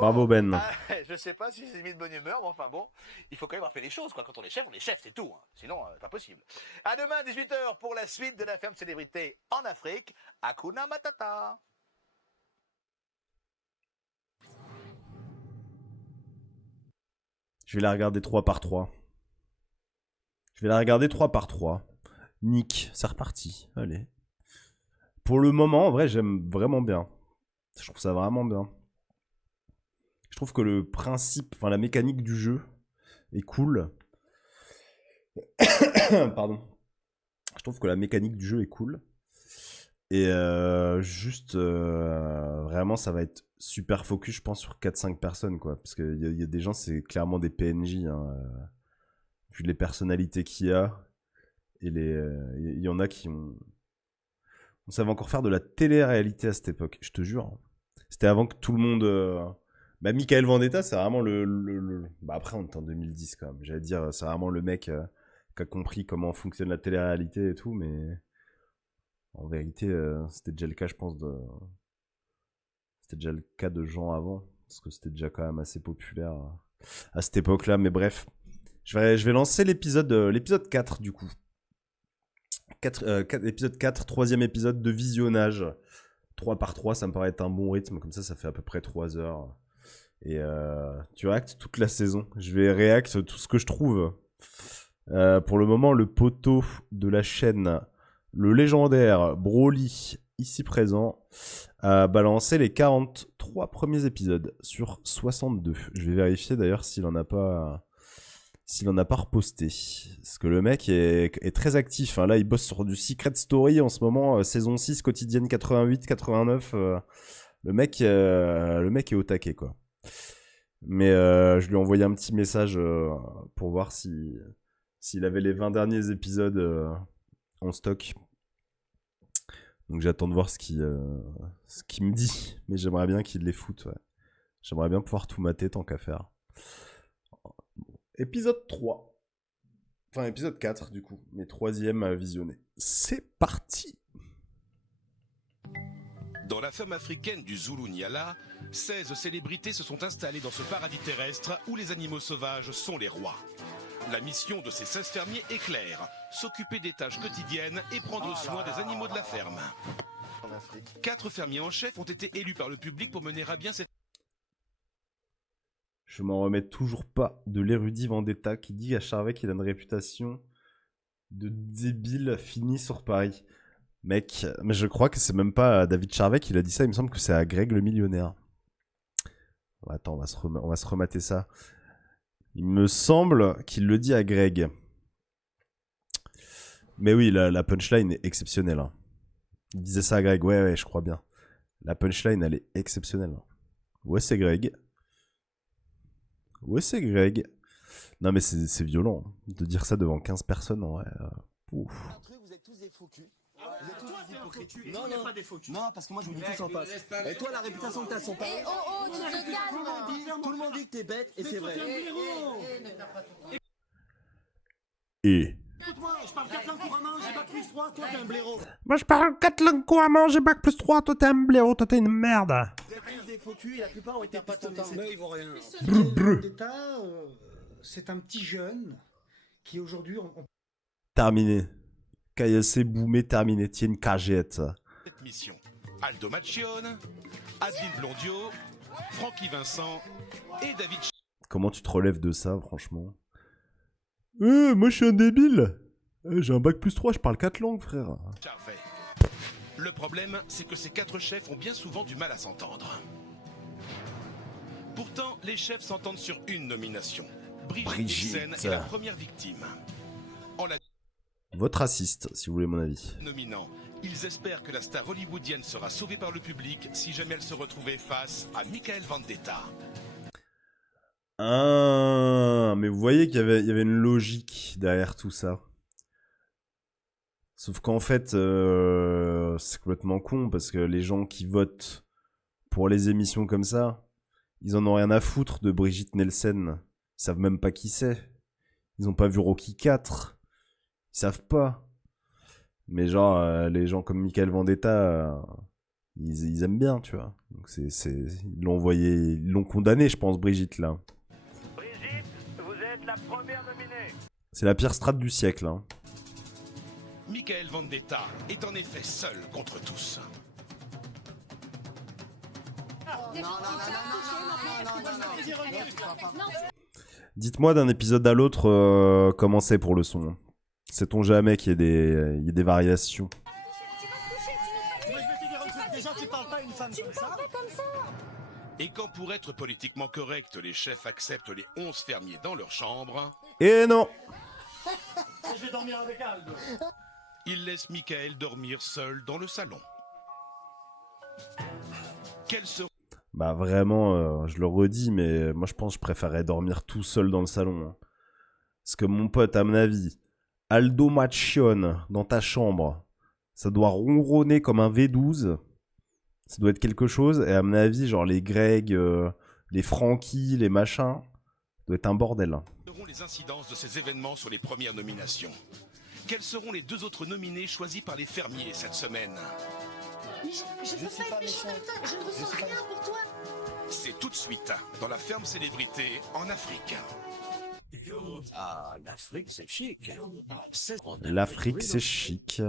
Bravo Bon, Ben. je sais pas si c'est mis de bonne humeur, mais enfin bon, il faut quand même rappeler les choses, quoi. Quand on est chef, c'est tout. Hein. Sinon, pas possible. À demain, 18h, pour la suite de la ferme célébrité en Afrique. Hakuna Matata. Je vais la regarder 3 par 3. Je vais la regarder 3 par 3. Nick, c'est reparti. Allez. Pour le moment, en vrai, j'aime vraiment bien. Je trouve ça vraiment bien. Je trouve que le principe, enfin la mécanique du jeu est cool. Pardon. Je trouve que la mécanique du jeu est cool. Et juste, vraiment, ça va être super focus, je pense, sur 4-5 personnes, quoi. Parce qu'il y a des gens, c'est clairement des PNJ, hein, vu les personnalités qu'il y a. Et il y en a qui ont... On savait encore faire de la télé-réalité à cette époque, je te jure. C'était avant que tout le monde... Bah, Michael Vendetta, c'est vraiment Bah, après, on est en 2010, quand même. J'allais dire, c'est vraiment le mec qui a compris comment fonctionne la télé-réalité et tout, mais... En vérité, c'était déjà le cas, je pense, C'était déjà le cas de gens avant, parce que c'était déjà quand même assez populaire à cette époque-là. Mais bref, je vais lancer l'épisode 4, du coup. Épisode 4, troisième épisode de visionnage. 3 par 3, ça me paraît être un bon rythme. Comme ça fait à peu près 3 heures. Et tu réactes toute la saison. Je vais réact tout ce que je trouve. Pour le moment, le poteau de la chaîne, le légendaire Broly, ici présent, a balancé les 43 premiers épisodes sur 62. Je vais vérifier d'ailleurs s'il en a pas reposté. Parce que le mec est très actif. Hein. Là, il bosse sur du Secret Story en ce moment, saison 6, quotidienne 88-89. Le mec est au taquet, quoi. Mais je lui ai envoyé un petit message pour voir s'il avait les 20 derniers épisodes en stock. Donc j'attends de voir ce qu'il me dit. Mais j'aimerais bien qu'il les foute, ouais. J'aimerais bien pouvoir tout mater tant qu'à faire. Épisode 3. Enfin, épisode 4, du coup. Mais troisième à visionner. C'est parti. Dans la ferme africaine du Zulu Nyala, 16 célébrités se sont installées dans ce paradis terrestre où les animaux sauvages sont les rois. La mission de ces 16 fermiers est claire, s'occuper des tâches quotidiennes et prendre soin des animaux de la ferme. 4 fermiers en chef ont été élus par le public pour mener à bien cette... Je m'en remets toujours pas de l'érudit Vendetta qui dit à Charvet qu'il a une réputation de débile fini sur Paris. Mec, mais je crois que c'est même pas à David Charvet qui a dit ça, il me semble que c'est à Greg le millionnaire. Attends, on va se remater ça. Il me semble qu'il le dit à Greg. Mais oui, la punchline est exceptionnelle. Hein. Il disait ça à Greg, ouais, je crois bien. La punchline, elle est exceptionnelle. Ouais, c'est Greg. Ouais, c'est Greg. Non, mais c'est violent hein, de dire ça devant 15 personnes, en vrai. Ouf. Un truc, vous êtes tous des faux culs. Ah ouais, Vous êtes tous toi des t'es un hypocrites. faux cul, et Non, nous, on n'est non. pas des faux culs. Non, parce que moi je vous dis tous en face. laisse pas Et toi, la réputation que t'as son père. Eh oh oh, tu te calmes. Tout le monde dit que t'es bête et Mais c'est toi, vrai. t'es un blaireau. Et... Écoute-moi, je parle 4 langues couramment, j'ai bac plus 3, toi t'es un blaireau. Moi, je parle 4 langues couramment, j'ai bac plus 3, toi t'es un blaireau, toi t'es une merde. Vous êtes tous des faux culs et la plupart ont été pistonnés. Mais ils vont rien. D'État, c'est un petit jeune qui aujourd'hui, Terminé. Caillassé, boumé, terminé. Tiens une cagette. cette mission. Aldo Macchione, Adeline Blondio, Francky Vincent et David Comment tu te relèves de ça, franchement? Moi je suis un débile. J'ai un bac plus 3, je parle 4 langues, frère. Charvet. Le problème, c'est que ces 4 chefs ont bien souvent du mal à s'entendre. Pourtant, les chefs s'entendent sur une nomination. Brigitte Nielsen est la première victime. En la Votre raciste, si vous voulez mon avis. nominant, ils espèrent que la star hollywoodienne sera sauvée par le public si jamais elle se retrouvait face à Michael Vendetta. Ah, mais vous voyez qu'il y avait une logique derrière tout ça. Sauf qu'en fait, c'est complètement con parce que les gens qui votent pour les émissions comme ça, ils en ont rien à foutre de Brigitte Nielsen. Ils savent même pas qui c'est. Ils ont pas vu Rocky 4. Ils savent pas. Mais genre, les gens comme Michael Vendetta, ils aiment bien, tu vois. Donc ils l'ont envoyé, ils l'ont condamné, je pense, Brigitte, là. Brigitte, vous êtes la première nominée. C'est la pire strate du siècle, hein. Michael Vendetta est en effet seul contre tous. Dites-moi d'un épisode à l'autre comment c'est pour le son. Sait-on jamais qu'il y ait des variations. Moi, je vais te dire un truc. Déjà, tu parles pas à une femme comme ça. Et quand pour être politiquement correct, les chefs acceptent les 11 fermiers dans leur chambre, Et non! Je vais dormir avec Aldo. ils laissent Michael dormir seul dans le salon. Quel sera Bah vraiment, je le redis, mais moi je pense que je préférerais dormir tout seul dans le salon. Hein. Parce que mon pote, à mon avis, Aldo Machione dans ta chambre, ça doit ronronner comme un V12. Ça doit être quelque chose. Et à mon avis, genre les Greg, les Frankie, les machins, ça doit être un bordel. Hein. seront les incidences de ces événements sur les premières nominations? Quels seront les 2 autres nominés choisis par les fermiers cette semaine? Je peux pas être méchante avec toi, je ne ressens rien pour toi. C'est tout de suite dans la ferme célébrité en Afrique. Ah, l'Afrique, c'est chic. L'Afrique, c'est chic.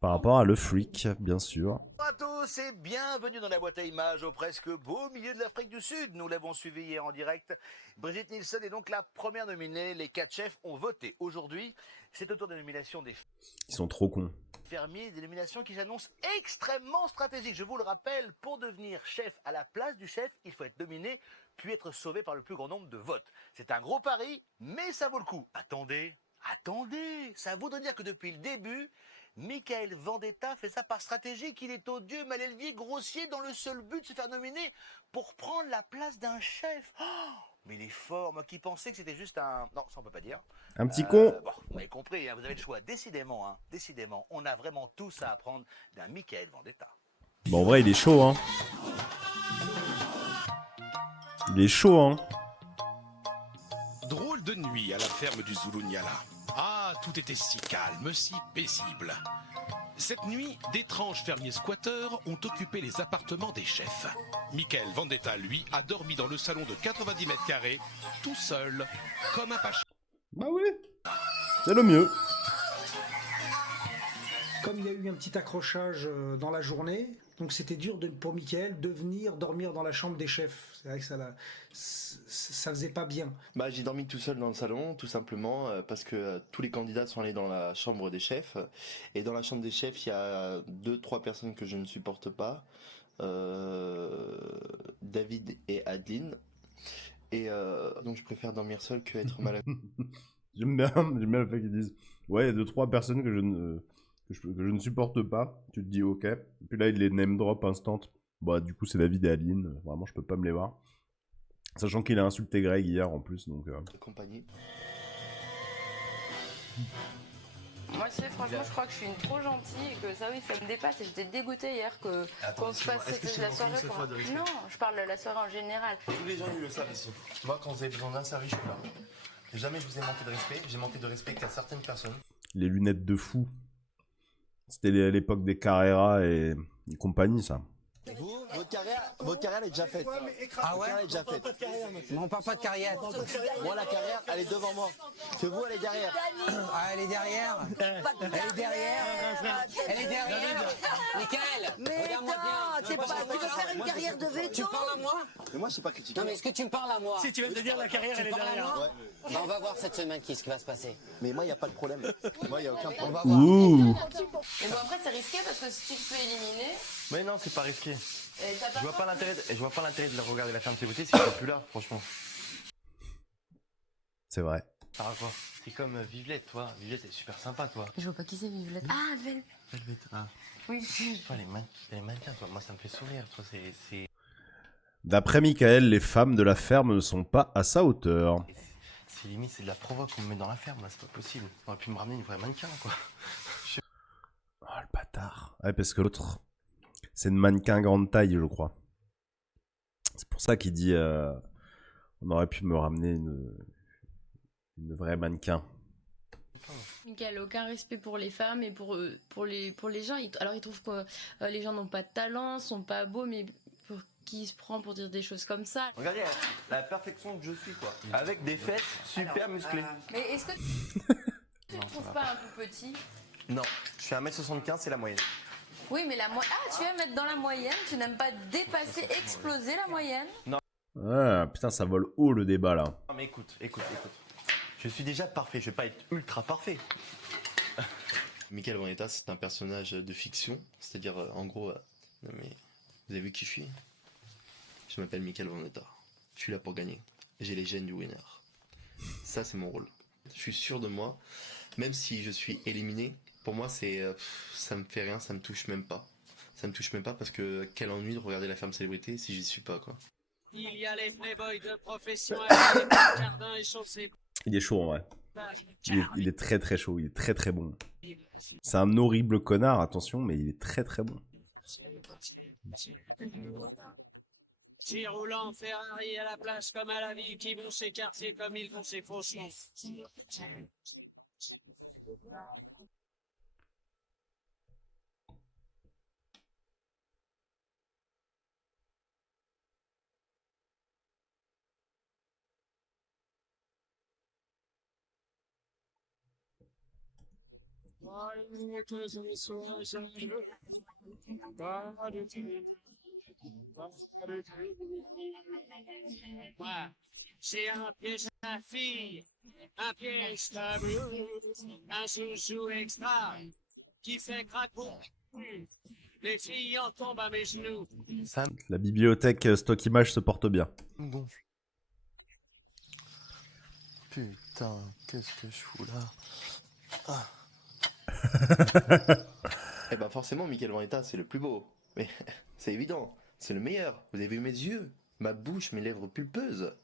Par rapport à le freak, bien sûr. Bonjour à tous et bienvenue dans la boîte à images au presque beau milieu de l'Afrique du Sud. Nous l'avons suivi hier en direct. Brigitte Nielsen est donc la première nominée. Les 4 chefs ont voté aujourd'hui. C'est au tour de la nomination des Ils sont trop cons. fermiers, des nominations qui s'annoncent extrêmement stratégiques. Je vous le rappelle, pour devenir chef à la place du chef, il faut être nominé puis être sauvé par le plus grand nombre de votes. C'est un gros pari, mais ça vaut le coup. Attendez, ça voudrait dire que depuis le début, Michael Vendetta fait ça par stratégie, qu'il est odieux, mal élevé, grossier, dans le seul but de se faire nominer pour prendre la place d'un chef. Oh, mais il est fort, moi qui pensais que c'était juste un... Non, ça on peut pas dire. Un petit con. Bon, vous avez compris, hein, vous avez le choix. Décidément, on a vraiment tout ça à apprendre d'un Michael Vendetta. Bon, en vrai, il est chaud, hein. Il est chaud, hein. Drôle de nuit à la ferme du Zulu-Nyala. Ah, tout était si calme, si paisible. Cette nuit, d'étranges fermiers squatteurs ont occupé les appartements des chefs. Michael Vendetta, lui, a dormi dans le salon de 90 mètres carrés, tout seul, comme un pacha. Bah oui. C'est le mieux. Comme il y a eu un petit accrochage dans la journée, donc c'était dur pour Michael de venir dormir dans la chambre des chefs. C'est vrai que ça faisait pas bien. Bah, j'ai dormi tout seul dans le salon, tout simplement, parce que tous les candidats sont allés dans la chambre des chefs. Et dans la chambre des chefs, il y a 2-3 personnes que je ne supporte pas. David et Adeline. Et donc je préfère dormir seul que être mal à... J'aime bien le fait qu'ils disent ouais, il y a 2-3 personnes que je ne supporte pas. Tu te dis ok. Et puis là, il les name drop instant. Bah, du coup, c'est David et Aline. Vraiment, je peux pas me les voir. Sachant qu'il a insulté Greg hier en plus. Donc, compagnie. Moi, tu sais, franchement, je crois que je suis une trop gentille et que ça, oui, ça me dépasse. Et j'étais dégoûtée hier qu'on se passe la soirée pour... Non, je parle de la soirée en général. Tous les gens ils le savent ici. Moi, quand vous avez besoin d'un service, je suis là. Jamais je vous ai manqué de respect. J'ai manqué de respect qu'à certaines personnes. les lunettes de fou. C'était à l'époque des Carrera et compagnie, ça. Vous, votre carrière elle est déjà faite. Ah ouais? Elle est déjà faite. Mais on parle pas de carrière. Moi, la carrière, elle est devant moi. Que vous, elle est derrière. Ah, elle est derrière. Elle est derrière. Elle est derrière. Michael, Mais regarde-moi attends, bien. tu veux faire une carrière de Tu veto? me parles à moi? Mais moi, je sais pas critiquer. Non, mais est-ce que tu me parles à moi? Si tu viens de dire la carrière, elle est derrière. Ouais. Bah, on va voir cette semaine ce qui va se passer. Mais moi, il n'y a pas de problème. Moi, il n'y a aucun On problème. va voir. Ouh. Et bon, après, c'est risqué parce que si tu te fais éliminer, Mais non, c'est pas risqué. t'as pas... Je vois pas l'intérêt de regarder la ferme célébrité si je suis plus là, franchement. C'est vrai. Par rapport, c'est comme Vivlette, toi. Vivlette, elle est super sympa, toi. Je vois pas qui c'est, Vivlette. Ah, Velvet. Velvet, ah. Oui. Toi, elle est mannequin, toi. Moi, ça me fait sourire, toi. C'est... D'après Michael, les femmes de la ferme ne sont pas à sa hauteur. C'est limite, c'est de la provoque qu'on me met dans la ferme, là. C'est pas possible. On aurait pu me ramener une vraie mannequin, quoi. Oh, le bâtard. Ouais, parce que l'autre, c'est une mannequin grande taille, je crois. C'est pour ça qu'il dit on aurait pu me ramener une vraie mannequin. Mickaël, aucun respect pour les femmes et pour les gens. Alors, il trouve que les gens n'ont pas de talent, sont pas beaux, mais pour qui il se prend pour dire des choses comme ça? Regardez la perfection que je suis, quoi. Avec des fesses super musclées. Mais est-ce que tu te trouves pas un peu petit? Non, je suis 1m75, c'est la moyenne. Oui, mais tu aimes être dans la moyenne, tu n'aimes pas dépasser, exploser la moyenne? Ah, putain, ça vole haut le débat là. Non mais écoute. Je suis déjà parfait, je vais pas être ultra parfait. Mickaël Vendetta, c'est un personnage de fiction. C'est-à-dire, en gros, non mais, vous avez vu qui je suis? Je m'appelle Mickaël Vendetta. Je suis là pour gagner. J'ai les gènes du winner. Ça, c'est mon rôle. Je suis sûr de moi. Même si je suis éliminé, pour moi, ça me fait rien, ça me touche même pas. Ça me touche même pas parce que quel ennui de regarder La Ferme Célébrité si j'y suis pas, quoi. Il y a les playboys de profession avec des jardins et chaussées. Il est chaud en vrai. Il est très très chaud, il est très très bon. C'est un horrible connard, attention, mais il est très très bon. Qui roulant Ferrari à la place comme à la vie, qui vont s'écarter comme ils vont s'effacer. C'est un piège à fille, un piège tabou, un sous-sous extra qui fait craquer. Les filles en tombent à mes genoux. La bibliothèque stock image se porte bien. Putain, qu'est-ce que je fous là? Ah. Eh ben forcément, Mickaël Vendetta, c'est le plus beau. Mais c'est évident, c'est le meilleur. Vous avez vu mes yeux, ma bouche, mes lèvres pulpeuses,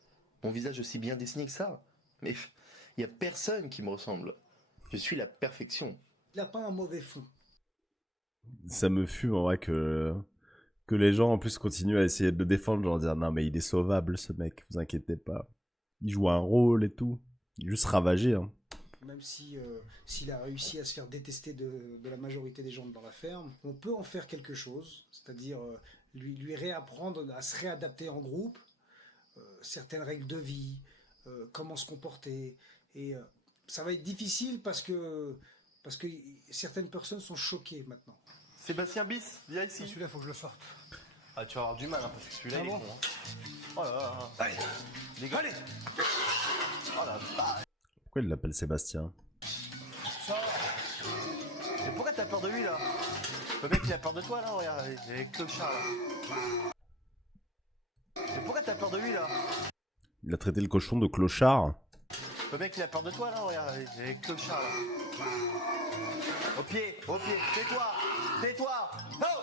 mon visage aussi bien dessiné que ça. Mais il y a personne qui me ressemble. Je suis la perfection. Il n'a pas un mauvais fond. Ça me fume en vrai que les gens en plus continuent à essayer de le défendre, genre dire non mais il est sauvable ce mec, vous inquiétez pas. Il joue un rôle et tout. Il est juste ravagé. Hein. Même si s'il a réussi à se faire détester de la majorité des gens dans la ferme, on peut en faire quelque chose, c'est-à-dire lui réapprendre à se réadapter en groupe, certaines règles de vie, comment se comporter, et ça va être difficile parce que certaines personnes sont choquées maintenant. Sébastien Bis, viens ici. Celui-là, il faut que je le sorte. Ah, tu vas avoir du mal, hein, parce que celui-là, Ah il est bon con. Hein. Oh là là. Allez, allez. Oh la vache. Pourquoi il l'appelle Sébastien? Mais pourquoi t'as peur de lui là? Le mec il a peur de toi là, regarde, il est clochard là. Mais pourquoi t'as peur de lui là? Il a traité le cochon de clochard. Le mec il a peur de toi là, regarde, il est clochard là. Au pied, tais-toi, tais-toi. Oh!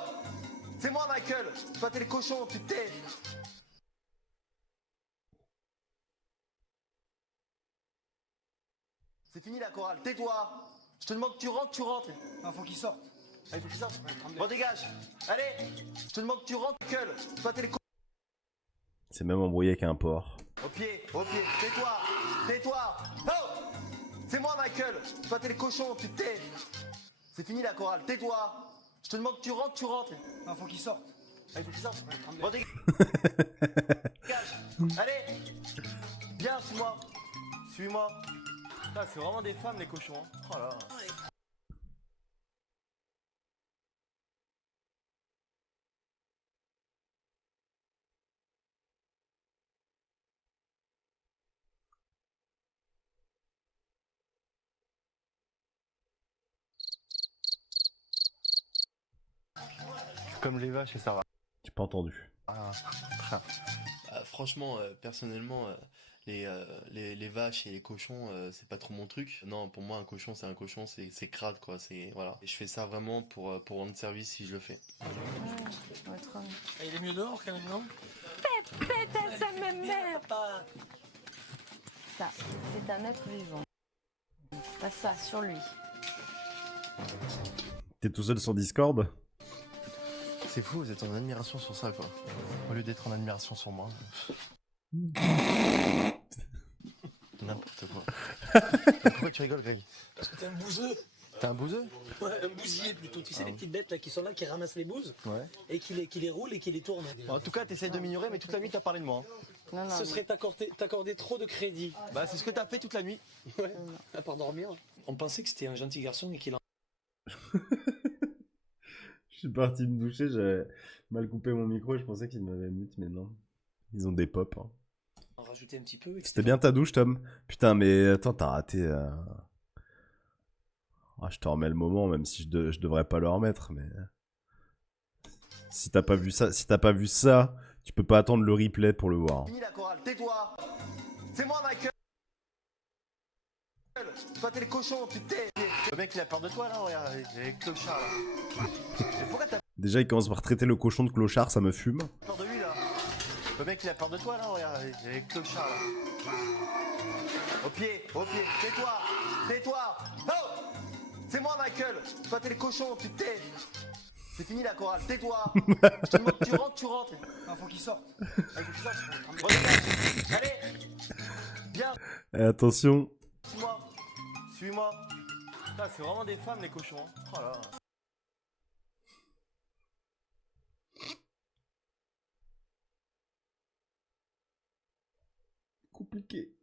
C'est moi Michael, toi t'es le cochon, tu te tais. C'est fini la chorale, tais-toi. Je te demande que tu rentres, tu rentres. Il faut qu'il sorte. Ah, il faut qu'il sorte. Bon, dégage. Allez, je te demande que tu rentres, gueule. Toi, t'es le con. C'est même embrouillé avec un porc. Au pied, tais-toi, tais-toi. Oh! C'est moi, Michael. Toi, t'es le cochon, tu te tais. C'est fini la chorale, tais-toi. Je te demande que tu rentres, tu rentres. Il faut qu'il sorte. Ah, il faut qu'il sorte. Bon, dégage. Allez, viens, suis-moi. Suis-moi. Ah, c'est vraiment des femmes les cochons. Hein. Oh là. Comme les vaches et ça va. J'ai pas entendu. Ah, franchement, personnellement, les vaches et les cochons, c'est pas trop mon truc. Non, pour moi, un cochon, c'est crade, quoi. C'est voilà. Et je fais ça vraiment pour rendre service si je le fais. Il est mieux dehors quand même, non? Pépette, ça me merde. Ça, c'est un être vivant. Pas ça, sur lui. T'es tout seul sur Discord? C'est fou, vous êtes en admiration sur ça, quoi. Au lieu d'être en admiration sur moi. N'importe quoi. Pourquoi tu rigoles, Greg? Parce que t'es un bouseux. T'es un bouseux? Ouais, un bousier plutôt. Tu sais, les petites bêtes là qui sont là, qui ramassent les bouses et qui les roulent et qui les tournent. En tout cas, t'essayes de m'ignorer, mais toute la nuit, t'as parlé de moi. Non, Ce serait t'accorder trop de crédit. Bah, c'est ce que t'as fait toute la nuit. Ouais, à part dormir. On pensait que c'était un gentil garçon et qu'il en... Je suis parti me doucher, j'avais mal coupé mon micro et je pensais qu'ils m'avaient mute, mais non. Ils ont des pop. Hein. en rajouter un petit peu. C'était bien ta douche, Tom? Putain, mais attends, t'as raté... Ah, je te remets le moment, même si je devrais pas le remettre, mais... Si t'as pas vu ça, tu peux pas attendre le replay pour le voir. Fini la chorale, tais-toi. C'est moi, Michael. Toi, t'es le cochon, tu t'es. Le mec, il a peur de toi, là, regarde, les clochards, là. Pourquoi t'as Déjà, il commence par traiter le cochon de clochard, ça me fume. peur de lui, là? Le mec, il a peur de toi, là, regarde, les clochards, là. Au pied, tais-toi. Tais-toi. Oh! C'est moi, Michael. Toi, t'es le cochon, tu t'es. C'est fini la chorale, tais-toi. Je te demande, tu rentres. Ah, faut qu'il sorte. Allez. Bien. Attention. Suis-moi. Putain, c'est vraiment des femmes, les cochons. Hein. Oh là. Compliqué.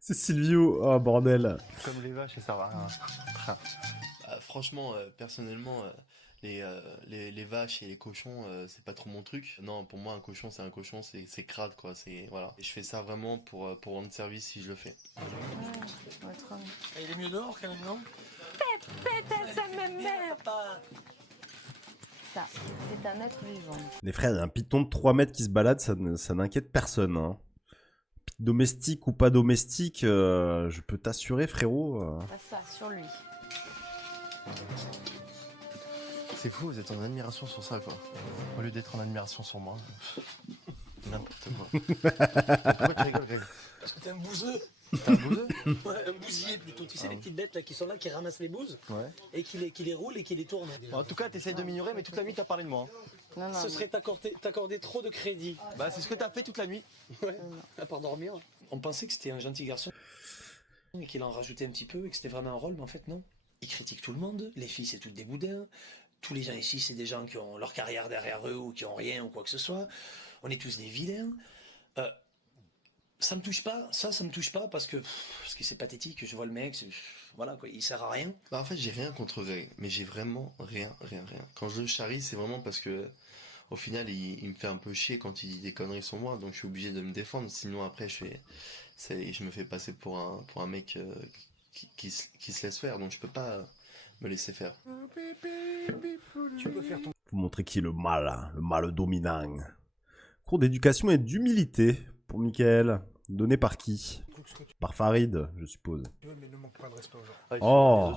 C'est Silvio. Oh, bordel. Comme les vaches, ça va rien. Franchement, personnellement, les vaches et les cochons, c'est pas trop mon truc. Non, pour moi, un cochon, c'est crade, quoi. Voilà. Et je fais ça vraiment pour rendre service si je le fais. Il est mieux dehors, quand même, non? Pépette, ça me merde. Ça, c'est un être vivant. Les frères, il y a un python de 3 mètres qui se balade, ça n'inquiète personne. Hein. Domestique ou pas domestique, je peux t'assurer, frérot. Pas ça, sur lui. C'est fou, vous êtes en admiration sur ça, quoi. Au lieu d'être en admiration sur moi. N'importe quoi. Pourquoi tu rigoles, Greg? Parce que t'es un bouseux. T'es un bouseux? Ouais, un bousier plutôt. Tu sais, les petites bêtes là qui sont là, qui ramassent les bouses et qui les roulent et qui les tournent. En tout cas, t'essayes de m'ignorer, mais toute la nuit, t'as parlé de moi. Non, Ce serait t'accorder trop de crédit. Bah, c'est ce que t'as fait toute la nuit. Ouais, à part dormir. On pensait que c'était un gentil garçon et qu'il en rajoutait un petit peu et que c'était vraiment un rôle, mais en fait, non. Il critique tout le monde. Les filles, c'est toutes des boudins. Tous les gens ici, c'est des gens qui ont leur carrière derrière eux ou qui ont rien ou quoi que ce soit. On est tous des vilains. Ça me touche pas. Ça me touche pas parce que c'est pathétique. Je vois le mec, voilà quoi, il sert à rien. Bah en fait, j'ai rien contre Greg, mais j'ai vraiment rien. Quand je le charrie, c'est vraiment parce que au final, il me fait un peu chier quand il dit des conneries sur moi, donc je suis obligé de me défendre. Sinon après, je me fais passer pour un mec qui se laisse faire, donc je peux pas me laisser faire. Tu peux faire ton... Faut montrer qui est le mal dominant. Cours d'éducation et d'humilité pour Michael. Donné par qui? Par Farid, je suppose. Mais ne manque pas de respect aux gens. Oh!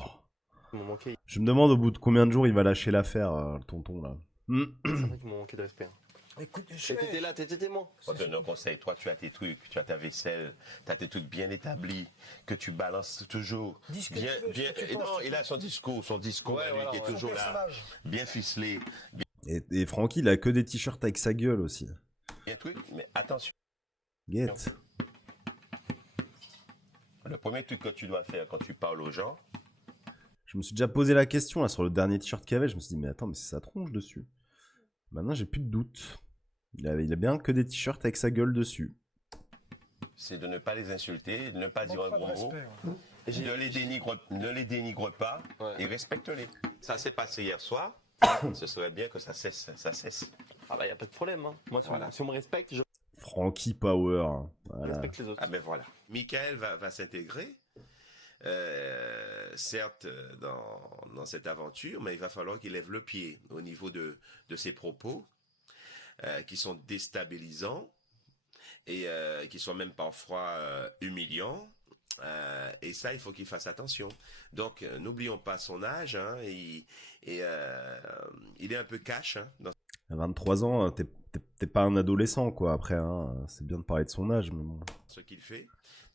M'ont manqué. Je me demande au bout de combien de jours il va lâcher l'affaire, le tonton là. C'est vrai qu'ils m'ont manqué de respect. Écoute, T'étais là, t'étais témoin. On te donne un conseil. Toi, tu as tes trucs, tu as ta vaisselle, tu as tes trucs bien établis, que tu balances toujours. Bien. Et non, il a son discours à lui qui est toujours là, bien ficelé. Et Francky, il a que des t-shirts avec sa gueule aussi. Bien truc, mais attention. Get. Le premier truc que tu dois faire quand tu parles aux gens. Je me suis déjà posé la question là sur le dernier t-shirt qu'il avait. Je me suis dit, mais attends, mais c'est sa tronche dessus. Maintenant, j'ai plus de doute. Il a bien que des t-shirts avec sa gueule dessus. C'est de ne pas les insulter, de ne pas dire un gros mot. Ne les dénigre pas et respecte-les. Ça s'est passé hier soir. Ce serait bien que ça cesse. Ah bah y a pas de problème. Hein. Moi, si on me respecte, je Francky Power. Hein. Voilà. respecte les autres. Ah ben voilà. Michael va s'intégrer. Certes dans cette aventure, mais il va falloir qu'il lève le pied au niveau de ses propos qui sont déstabilisants et qui sont même parfois humiliants. Et ça, il faut qu'il fasse attention. Donc, n'oublions pas son âge. Hein, il est un peu cash. Hein, À 23 ans, t'es pas un adolescent, quoi. Après, hein, c'est bien de parler de son âge, mais bon. Ce qu'il fait.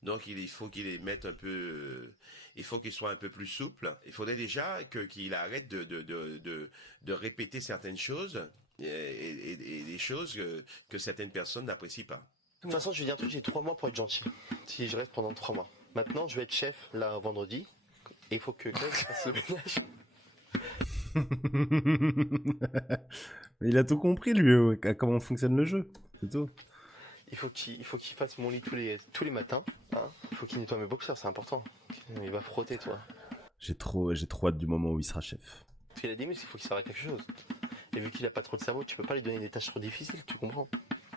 Donc, il faut qu'il les mette un peu... il faut qu'il soit un peu plus souple. Il faudrait déjà qu'il arrête de répéter certaines choses et des choses que certaines personnes n'apprécient pas. toute façon, je vais dire un truc, j'ai 3 mois pour être gentil. Si je reste pendant 3 mois. Maintenant, je vais être chef, là, vendredi. Et il faut que Greg fasse le ménage. Mais il a tout compris, lui, à comment fonctionne le jeu. C'est tout. Il faut qu'il fasse mon lit tous les matins. Hein. Il faut qu'il nettoie mes boxeurs, c'est important. Il va frotter, toi. J'ai trop hâte du moment où il sera chef. Parce qu'il a des muscles, il faut qu'il serve à quelque chose. Et vu qu'il a pas trop de cerveau, tu peux pas lui donner des tâches trop difficiles, tu comprends?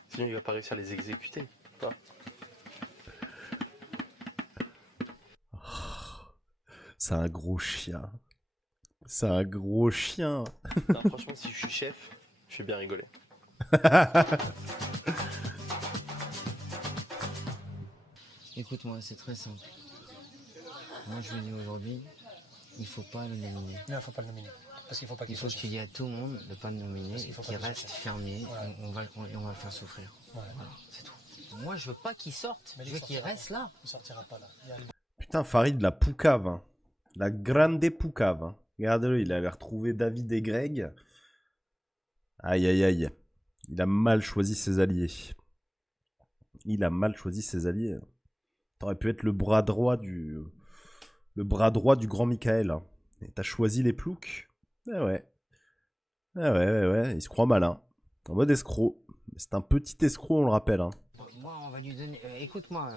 Sinon, il va pas réussir à les exécuter. Pas. C'est un gros chien. C'est un gros chien. Non, franchement, si je suis chef, je vais bien rigoler. Écoute-moi, c'est très simple. Moi, je lui dis aujourd'hui, il faut pas le nominer. Non, il faut pas le nominer. Parce qu'il faut pas qu'il Il faut soit que tu dis à tout le monde de pas le nominer, qu'il reste fermier, ouais. on va le faire souffrir. Ouais. Voilà, c'est tout. Moi, je veux pas qu'il sorte, Mais je veux qu'il reste là. Il sortira pas là. Putain, Farid, la poucave. Hein. La grande poucave. Hein. Regardez-le, il avait retrouvé David et Greg. Aïe, aïe, aïe. Il a mal choisi ses alliés. Il a mal choisi ses alliés. T'aurais pu être le bras droit du... Le bras droit du grand Michael. Hein. Et t'as choisi les ploucs. Eh ouais. Eh ouais. Il se croit malin. En mode escroc. C'est un petit escroc, on le rappelle. Hein. Moi, on va lui donner... écoute-moi,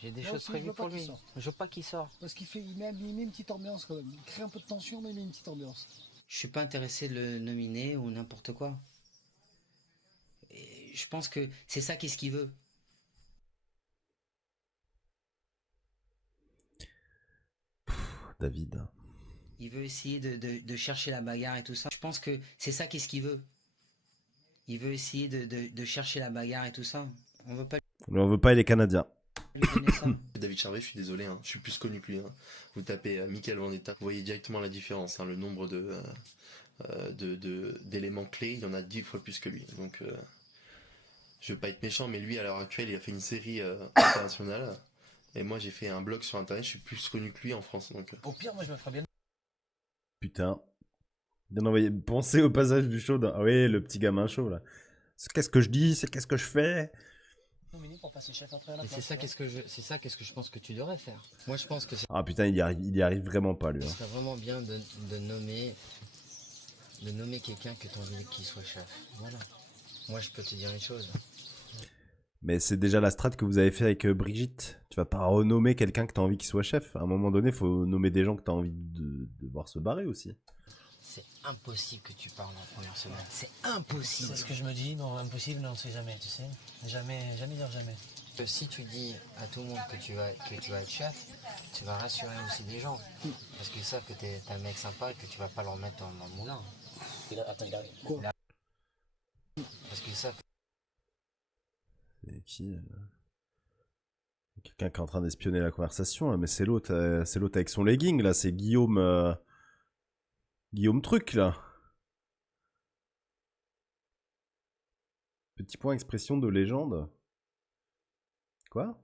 j'ai des choses prévues pour lui. Je veux pas qu'il sorte. Parce qu'il met une petite ambiance quand même. Il crée un peu de tension, mais il met une petite ambiance. Je suis pas intéressé de le nominer ou n'importe quoi. Et je pense que c'est ça qu'est-ce qu'il veut. David. Il veut essayer de chercher la bagarre et tout ça. Je pense que c'est ça qu'est-ce qu'il veut. Il veut essayer de chercher la bagarre et tout ça. On veut pas les Canadiens. lui donner ça. David Charvet, je suis désolé, hein, je suis plus connu que lui. Hein. Vous tapez Michael Vendetta, vous voyez directement la différence. Hein, le nombre d'éléments clés, il y en a 10 fois plus que lui. Donc, je veux pas être méchant, mais lui, à l'heure actuelle, il a fait une série internationale. Et moi, j'ai fait un blog sur Internet, je suis plus connu que lui en France. Donc, Au pire, moi, je me ferais bien. Putain. Bien envoyé. Pensez au passage du show. Ah oui, le petit gamin chaud là. C'est qu'est-ce que je dis, c'est qu'est-ce que je fais. Pour passer chef après à la Et c'est ça qu'est-ce que je pense que tu devrais faire. Moi, je pense que c'est... Ah putain, il y arrive vraiment pas lui. Ce Hein. serait vraiment bien de nommer quelqu'un que tu as envie qu'il soit chef. Voilà. Moi, je peux te dire une chose. Mais c'est déjà la strat que vous avez fait avec Brigitte. Tu vas pas renommer quelqu'un que tu as envie qu'il soit chef. À un moment donné, faut nommer des gens que tu as envie de voir se barrer aussi. C'est impossible que tu parles en première semaine. C'est impossible. C'est ce que je me dis, mais impossible, on ne sait jamais, tu sais. Jamais dire jamais. Si tu dis à tout le monde que tu vas être chef, tu vas rassurer aussi des gens. Parce qu'ils savent que t'es un mec sympa et que tu vas pas leur mettre dans le moulin. Attends, il arrive. Quoi ? Parce qu'ils savent. C'est qui quelqu'un qui est en train d'espionner la conversation, là, mais c'est l'autre avec son legging là, c'est Guillaume Truc là. Petit point expression de légende. Quoi?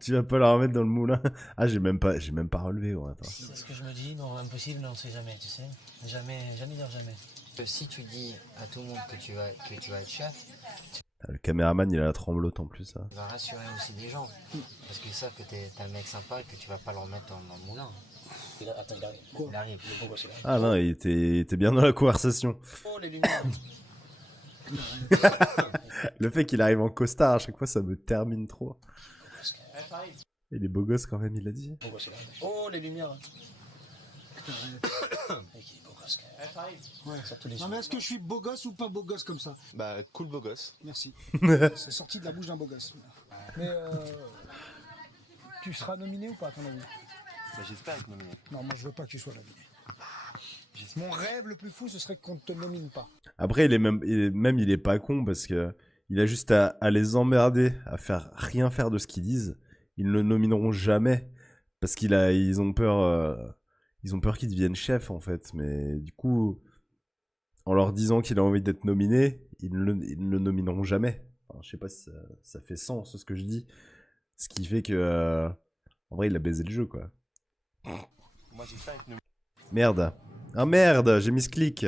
Tu vas pas la remettre dans le moulin? Ah, j'ai même pas relevé. Ouais, attends. C'est ce que je me dis, mais impossible, on ne sait jamais, tu sais. Jamais dire jamais. Si tu dis à tout le monde que tu vas être chef, Le caméraman, il a la tremblote en plus. Hein. tu vas rassurer aussi des gens. Parce qu'ils savent que t'es un mec sympa et que tu vas pas leur mettre dans le moulin. Attends, il arrive. Quoi ? Il arrive. Ah non, il était bien dans la conversation. Oh, les lumières. Le fait qu'il arrive en costard à chaque fois, ça me termine trop. Il est beau gosse quand même, il a dit. Oh, les lumières. Ouais. Non mais est-ce que je suis beau gosse ou pas beau gosse comme ça? bah, cool beau gosse. Merci. C'est sorti de la bouche d'un beau gosse. Mais tu seras nominé ou pas à ton avis? Bah, j'espère être nominé. Non, moi je veux pas que tu sois nominé. Mon rêve le plus fou, ce serait qu'on ne te nomine pas. Après, il est pas con parce que il a juste à les emmerder, à rien faire de ce qu'ils disent. Ils ne le nomineront jamais parce ils ont peur qu'ils deviennent chef en fait. Mais du coup, en leur disant qu'il a envie d'être nominé, ils ne le nomineront jamais. Enfin, je sais pas si ça fait sens ce que je dis. Ce qui fait que, en vrai, il a baisé le jeu quoi. Moi, j'espère être nominé. Merde. Ah merde, j'ai mis ce clic.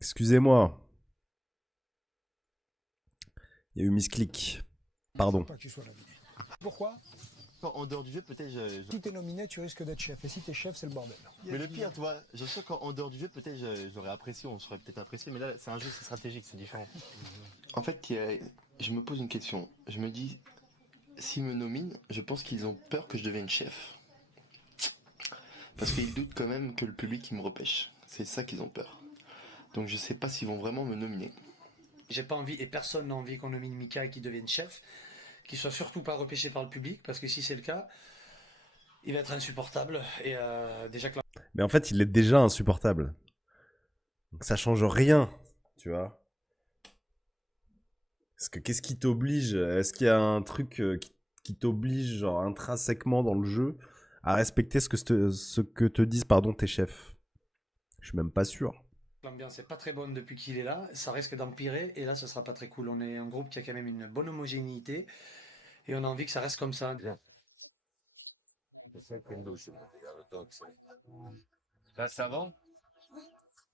Excusez-moi. Il y a eu misclick. Pardon. Pas que tu sois nominé. Pourquoi? En dehors du jeu, peut-être Si t'es nominé, tu risques d'être chef. Et si t'es chef, c'est le bordel. Mais le pire, tu vois, je sais qu'en dehors du jeu, peut-être j'aurais apprécié, on serait peut-être apprécié, mais là, c'est un jeu, c'est stratégique, c'est différent. En fait, je me pose une question. Je me dis, s'ils me nominent, je pense qu'ils ont peur que je devienne chef. Parce qu'ils doutent quand même que le public il me repêche. C'est ça qu'ils ont peur. Donc je sais pas s'ils vont vraiment me nominer. J'ai pas envie, et personne n'a envie qu'on nomine Mika et qu'il devienne chef, qu'il soit surtout pas repêché par le public, parce que si c'est le cas, il va être insupportable. Et déjà que Mais en fait, il est déjà insupportable. Donc ça change rien, tu vois. Parce que qu'est-ce qui t'oblige? Est-ce qu'il y a un truc qui t'oblige, genre intrinsèquement dans le jeu, à respecter ce que te disent tes chefs? Je suis même pas sûr. l'ambiance est pas très bonne depuis qu'il est là, ça risque d'empirer, et là, ce sera pas très cool. On est un groupe qui a quand même une bonne homogénéité, et on a envie que ça reste comme ça. Ça va?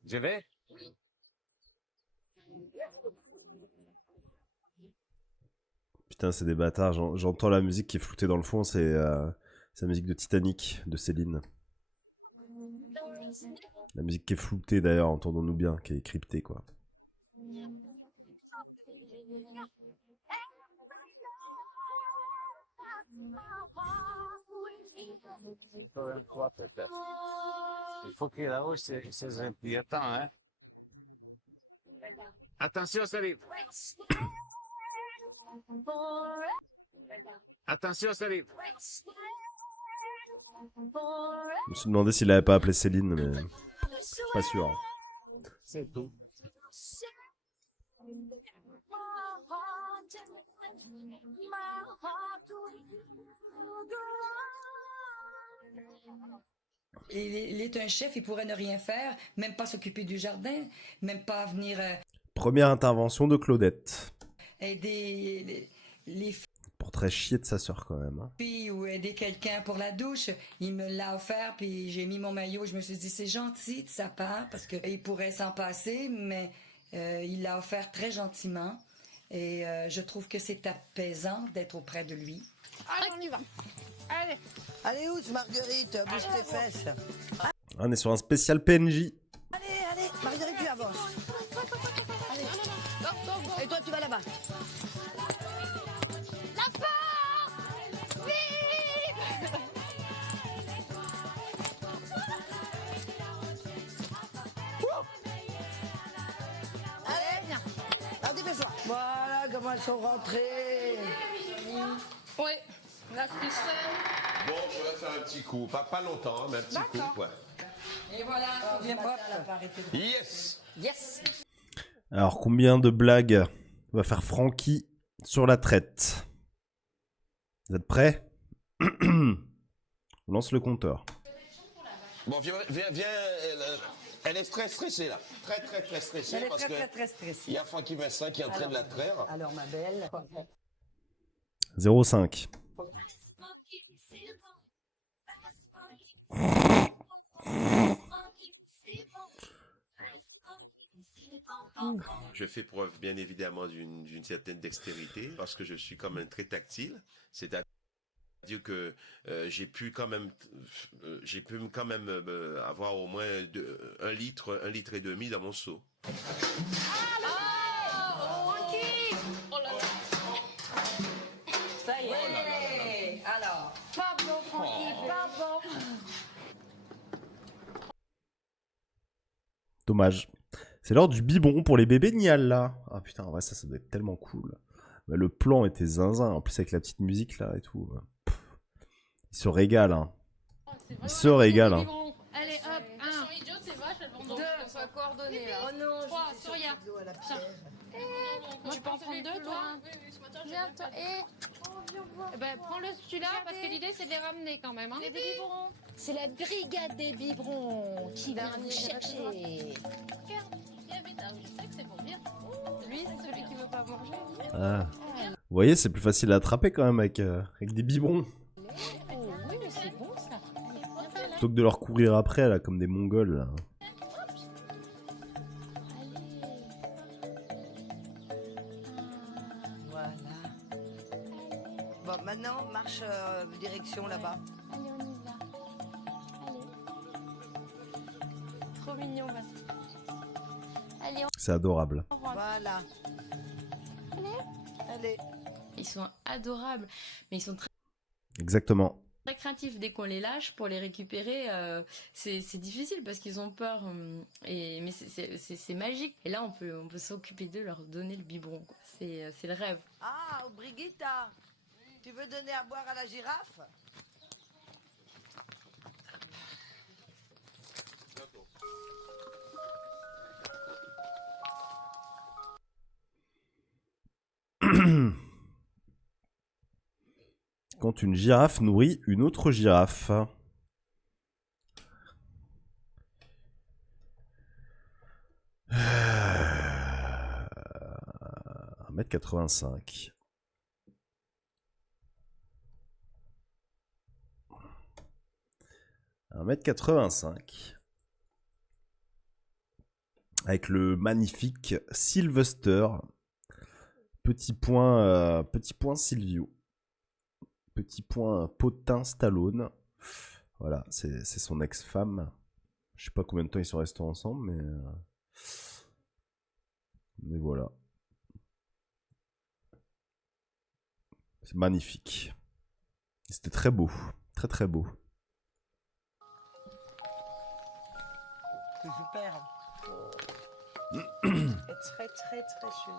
Je vais? Putain, c'est des bâtards. J'entends la musique qui est floutée dans le fond. C'est la musique de Titanic, de Céline. La musique qui est floutée d'ailleurs, entendons-nous bien, qui est cryptée, quoi. Il faut que là-haut, c'est un temps, hein? Attention, ça arrive. Attention, ça arrive. Je me suis demandé s'il avait pas appelé Céline, mais pas sûr. C'est tout. Il est un chef, il pourrait ne rien faire, même pas s'occuper du jardin, même pas venir Première intervention de Claudette. aider les Portrait chier de sa sœur quand même. Hein. filles ou aider quelqu'un pour la douche. Il me l'a offert, puis j'ai mis mon maillot. Je me suis dit, c'est gentil de sa part, parce qu'il pourrait s'en passer, mais il l'a offert très gentiment. Et je trouve que c'est apaisant d'être auprès de lui. Allez, on y va. Allez. Allez où, Marguerite? Bouge tes fesses. On est sur un spécial PNJ. Allez, Marguerite, tu avances. Allez. Et toi, tu vas là-bas. La porte! Vite! Allez, viens. Alors, dépêche-toi. Voilà comment elles sont rentrées. Oui, la ficelle. Bon, je vais faire un petit coup. Pas longtemps, mais un petit coup, quoi. Et voilà, c'est bien propre. Yes! Yes! Alors, combien de blagues va faire Francky sur la traite? Vous êtes prêts? On lance le compteur. Bon, viens. Elle est très stressée, là. Très stressée. Elle est parce très que stressée. il y a Francky Vincent qui est en train de la traire. Alors, ma belle. 0,5. Je fais preuve, bien évidemment, d'une certaine dextérité parce que je suis quand même très tactile. C'est-à-dire que j'ai pu quand même avoir au moins 1 litre et demi dans mon seau. Francky! Oh là là. Ça y est! Alors, Pas bon, Francky, pas bon. Dommage. C'est l'heure du biberon pour les bébés Nial là. Ah putain, en vrai, ça doit être tellement cool. Bah, le plan était zinzin. En plus, avec la petite musique là et tout. Pff. Il se régale. Hein. Il se régale. Hein. Allez, hop, 1. Elles sont idiotes, ces vaches, elles vont donc qu'on soit coordonnées là. Oh non, 3, Soria. Tiens. Tu peux en prendre 2, toi? Viens, toi. Eh ben, prends-le celui-là, parce que l'idée, c'est de les ramener quand même. Hein. Les biberons. C'est la brigade des biberons qui va nous chercher. Regarde, il y avait là, je sais que c'est pour bien. Lui, c'est celui qui veut pas manger. Ah. Vous voyez, c'est plus facile à attraper quand même avec des biberons. Oh, oui, mais c'est bon ça. Plutôt que de leur courir après là, comme des mongols. Là. maintenant, marche direction là-bas. Allez, on y va. Allez. Trop mignon, vas-y. Allez, C'est adorable. on rentre. Voilà. Allez. Ils sont adorables, mais ils sont très Exactement. créatifs. Dès qu'on les lâche pour les récupérer, c'est difficile parce qu'ils ont peur. Mais c'est magique. Et là, on peut s'occuper d'eux, leur donner le biberon, quoi. C'est le rêve. Ah, Brigitte, tu veux donner à boire à la girafe? Quand une girafe nourrit une autre girafe. 1m85. Avec le magnifique Sylvester. Petit point Silvio. Petit point Potin Stallone. Voilà, c'est son ex-femme. Je sais pas combien de temps ils sont restés ensemble, mais voilà. C'est magnifique. C'était très beau. Très très beau. C'est super. Et très très très joli.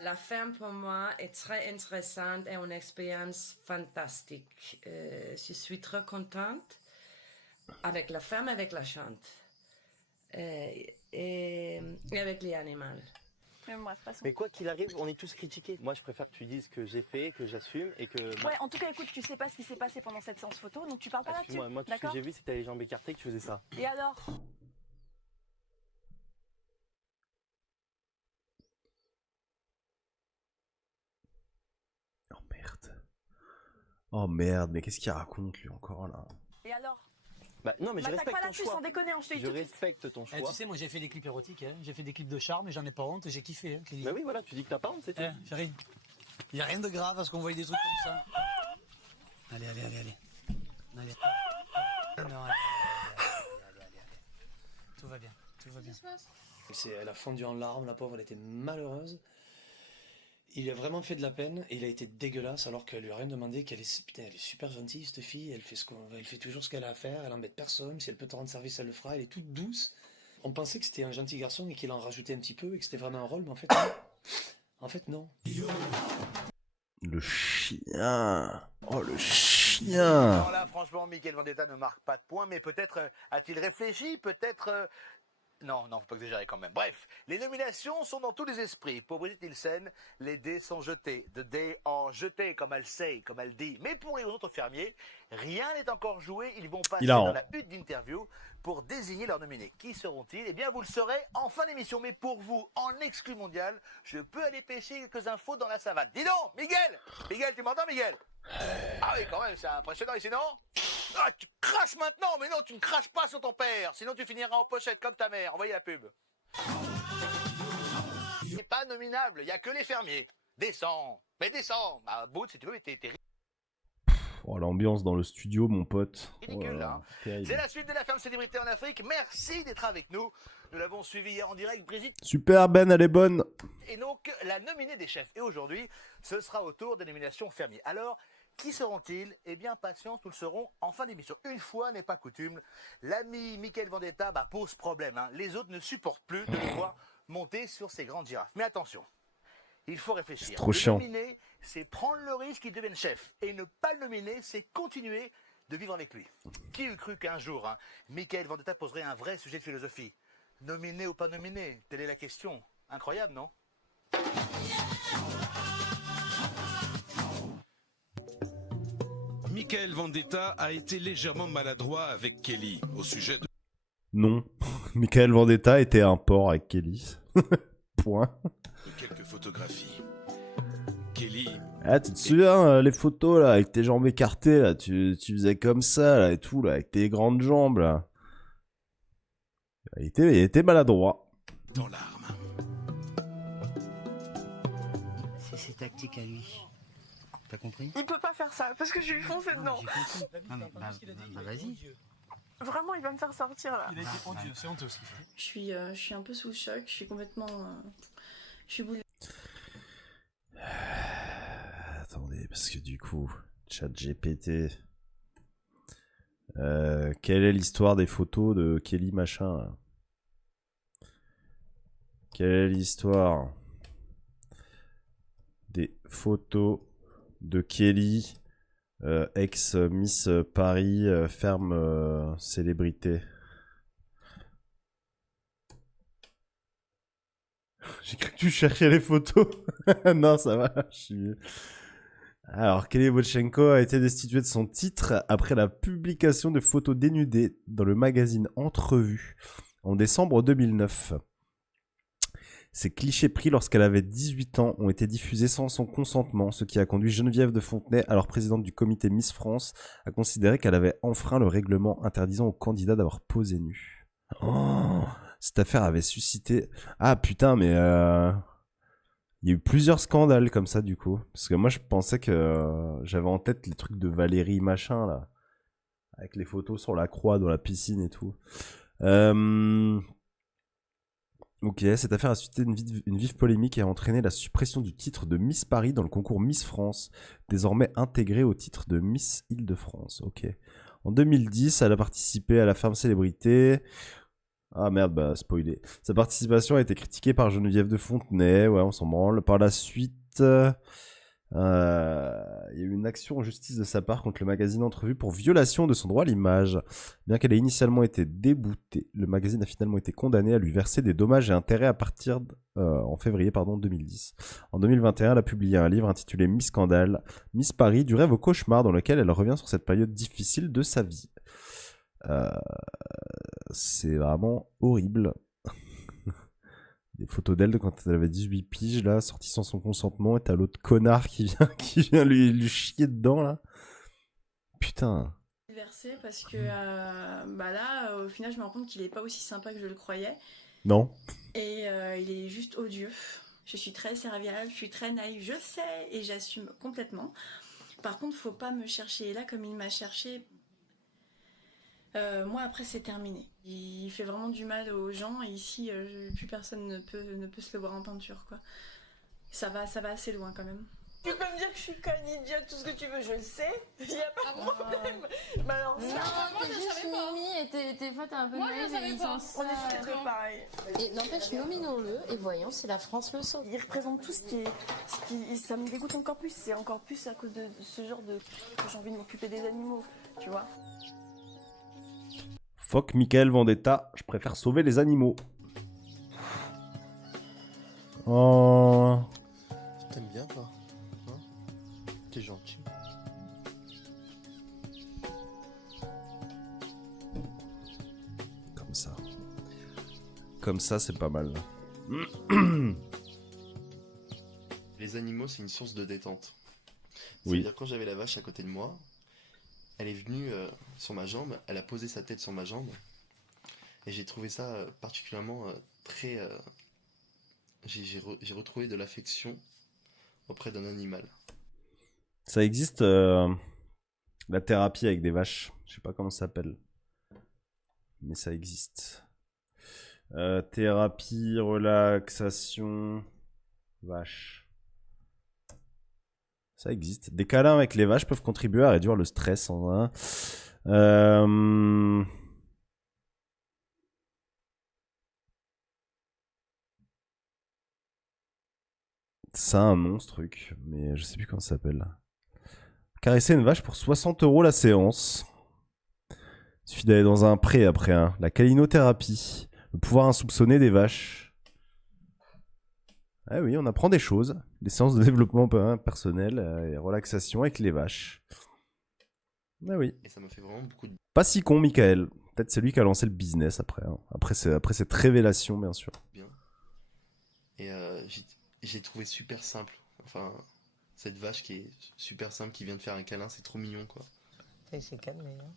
La ferme pour moi est très intéressante et une expérience fantastique. Je suis très contente avec la ferme, avec la chante et avec les animaux. Mais quoi qu'il arrive, on est tous critiqués. Moi, je préfère que tu dises que j'ai fait, que j'assume et que... Ouais, en tout cas, écoute, tu sais pas ce qui s'est passé pendant cette séance photo, donc tu parles pas là-dessus. Moi, tout ce que j'ai vu, c'est que t'avais les jambes écartées, que tu faisais ça. Et alors? Oh merde, mais qu'est-ce qu'il raconte lui encore là? Et alors? Bah non, mais je M'attaque respecte pas ton là-dessus, choix. sans déconner, hein, je te dis Je tout de suite. respecte ton choix. Tu sais, moi j'ai fait des clips érotiques, hein. J'ai fait des clips de charme et j'en ai pas honte et j'ai kiffé. Hein, Bah oui, voilà, tu dis que t'as pas honte, c'est tout. Chérie, il y a rien de grave à ce qu'on voit des trucs comme ça. Allez. Allez. Non, allez. Tout va bien. Elle a fondu en larmes, la pauvre, elle était malheureuse. Il a vraiment fait de la peine et il a été dégueulasse alors qu'elle lui a rien demandé. Elle est super gentille cette fille, elle fait toujours ce qu'elle a à faire, elle embête personne, si elle peut te rendre service elle le fera, elle est toute douce. On pensait que c'était un gentil garçon et qu'il en rajoutait un petit peu et que c'était vraiment un rôle, mais en fait non. Le chien. Oh le chien. Alors là, franchement, Miguel Vendetta ne marque pas de points, mais peut-être a-t-il réfléchi, peut-être... Non, faut pas exagérer quand même. Bref, les nominations sont dans tous les esprits. Pour Brigitte Nielsen, les dés sont jetés. The dés are jetés, comme elle dit. Mais pour les autres fermiers, rien n'est encore joué. Ils vont passer dans la hutte d'interview pour désigner leurs nominés. Qui seront-ils? Eh bien, vous le saurez en fin d'émission. Mais pour vous, en exclu mondial, je peux aller pêcher quelques infos dans la savane. Dis donc, Miguel, tu m'entends, Miguel? Ah oui, quand même, c'est impressionnant ici, non? Ah, tu craches maintenant, mais non, tu ne craches pas sur ton père, sinon tu finiras en pochette comme ta mère. Envoyez la pub. C'est pas nominable, il n'y a que les fermiers. Descends, mais descends. Bah, Bout, si tu veux, mais t'es Oh, l'ambiance dans le studio, mon pote. ridicule, là. Terrible. C'est la suite de la ferme célébrité en Afrique. Merci d'être avec nous. Nous l'avons suivi hier en direct, Brigitte. Super Ben, elle est bonne. Et donc, la nominée des chefs. Et aujourd'hui, ce sera au tour des nominations fermiers. Alors, qui seront-ils? Eh bien, patience, nous le saurons en fin d'émission. Une fois n'est pas coutume, l'ami Miguel Vendetta pose problème. Hein. Les autres ne supportent plus de le voir monter sur ces grandes girafes. Mais attention, il faut réfléchir. C'est trop chiant. Le nominer, c'est prendre le risque qu'il devienne chef. Et ne pas le nominer, c'est continuer de vivre avec lui. Qui eût cru qu'un jour, Miguel Vendetta poserait un vrai sujet de philosophie? Nominé ou pas nominé? Telle est la question. Incroyable, non? Miguel Vendetta a été légèrement maladroit avec Kelly au sujet de... Non. Michael Vendetta était un porc avec Kelly. Point. quelques photographies. Kelly... Ah, tu te souviens, les photos là, avec tes jambes écartées là, tu faisais comme ça là et tout là, avec tes grandes jambes là. Il était maladroit. Dans l'arme. C'est ses tactiques à lui. T'as compris? Il peut pas faire ça parce que je lui fonce dedans. J'ai compris. Non, mais vas-y. Vraiment, il va me faire sortir là. Il a été odieux, c'est honteux ce qu'il fait. Je suis un peu sous le choc, je suis complètement... je suis bouleversée. Attendez, parce que du coup, ChatGPT. Quelle est l'histoire des photos de Kelly machin là? Quelle est l'histoire des photos de Kelly, ex-Miss Paris, ferme célébrité? J'ai cru que tu cherchais les photos. Non, ça va, je suis... Alors, Kelly Botchenko a été destituée de son titre après la publication de photos dénudées dans le magazine Entrevue en décembre 2009. Ces clichés pris lorsqu'elle avait 18 ans ont été diffusés sans son consentement, ce qui a conduit Geneviève de Fontenay, alors présidente du comité Miss France, à considérer qu'elle avait enfreint le règlement interdisant aux candidats d'avoir posé nu. Oh, cette affaire avait suscité... Ah putain, mais... Il y a eu plusieurs scandales comme ça du coup. Parce que moi je pensais que j'avais en tête les trucs de Valérie machin là. Avec les photos sur la croix dans la piscine et tout. Ok, cette affaire a suscité une vive polémique et a entraîné la suppression du titre de Miss Paris dans le concours Miss France, désormais intégré au titre de Miss Île-de-France. Ok. En 2010, elle a participé à la Ferme Célébrité. Ah merde, bah spoilé. Sa participation a été critiquée par Geneviève de Fontenay, ouais, on s'en branle. Par la suite, il y a eu une action en justice de sa part contre le magazine Entrevue pour violation de son droit à l'image. Bien qu'elle ait initialement été déboutée, le magazine a finalement été condamné à lui verser des dommages et intérêts à partir en février 2010. En 2021, elle a publié un livre intitulé Miss Scandale, Miss Paris, du rêve au cauchemar, dans lequel elle revient sur cette période difficile de sa vie. C'est vraiment horrible. Des photos d'elle de quand elle avait 18 piges là, sorties sans son consentement, et t'as l'autre connard qui vient lui chier dedans là. Putain. Parce que bah là, au final, je me rends compte qu'il est pas aussi sympa que je le croyais. Non. Et il est juste odieux. Je suis très serviable, je suis très naïve, je sais, et j'assume complètement. Par contre, faut pas me chercher. Et là, comme il m'a cherché, moi après c'est terminé. Il fait vraiment du mal aux gens et ici plus personne ne peut se le voir en peinture quoi. Ça va assez loin quand même. Tu peux me dire que je suis conne, idiote, tout ce que tu veux, je le sais. Il n'y a pas de problème. Mais alors Non, t'es juste Mimi et tes fois t'es un peu naïve et ils s'en On est tous les deux pareil. Et n'empêche, nominons-le et voyons si la France le sauve. Il représente tout ce qui... Ça me dégoûte encore plus. C'est encore plus à cause de ce genre de... J'ai envie de m'occuper des animaux, tu vois. Fuck Michael Vendetta, je préfère sauver les animaux. Oh. T'aimes bien toi, hein? T'es gentil. Comme ça. Comme ça, c'est pas mal. Les animaux, c'est une source de détente. Oui. C'est-à-dire quand j'avais la vache à côté de moi, elle est venue sur ma jambe, elle a posé sa tête sur ma jambe, et j'ai trouvé ça particulièrement très... J'ai retrouvé de l'affection auprès d'un animal. Ça existe la thérapie avec des vaches. Je sais pas comment ça s'appelle. Mais ça existe. Thérapie, relaxation, vache. Ça existe. Des câlins avec les vaches peuvent contribuer à réduire le stress en un. Ça a un nom ce truc, mais je sais plus comment ça s'appelle. Caresser une vache pour 60 € la séance. Il suffit d'aller dans un pré après, hein. La calinothérapie. Le pouvoir insoupçonné des vaches. Ah oui, on apprend des choses. Les séances de développement personnel et relaxation avec les vaches. Ah oui. Et ça m'a fait vraiment beaucoup de... Pas si con, Michael. Peut-être c'est lui qui a lancé le business après. Hein. Après cette révélation, bien sûr. Bien. Et j'ai trouvé super simple. Enfin, cette vache qui est super simple, qui vient de faire un câlin, c'est trop mignon, quoi. Il s'est calmé. Hein.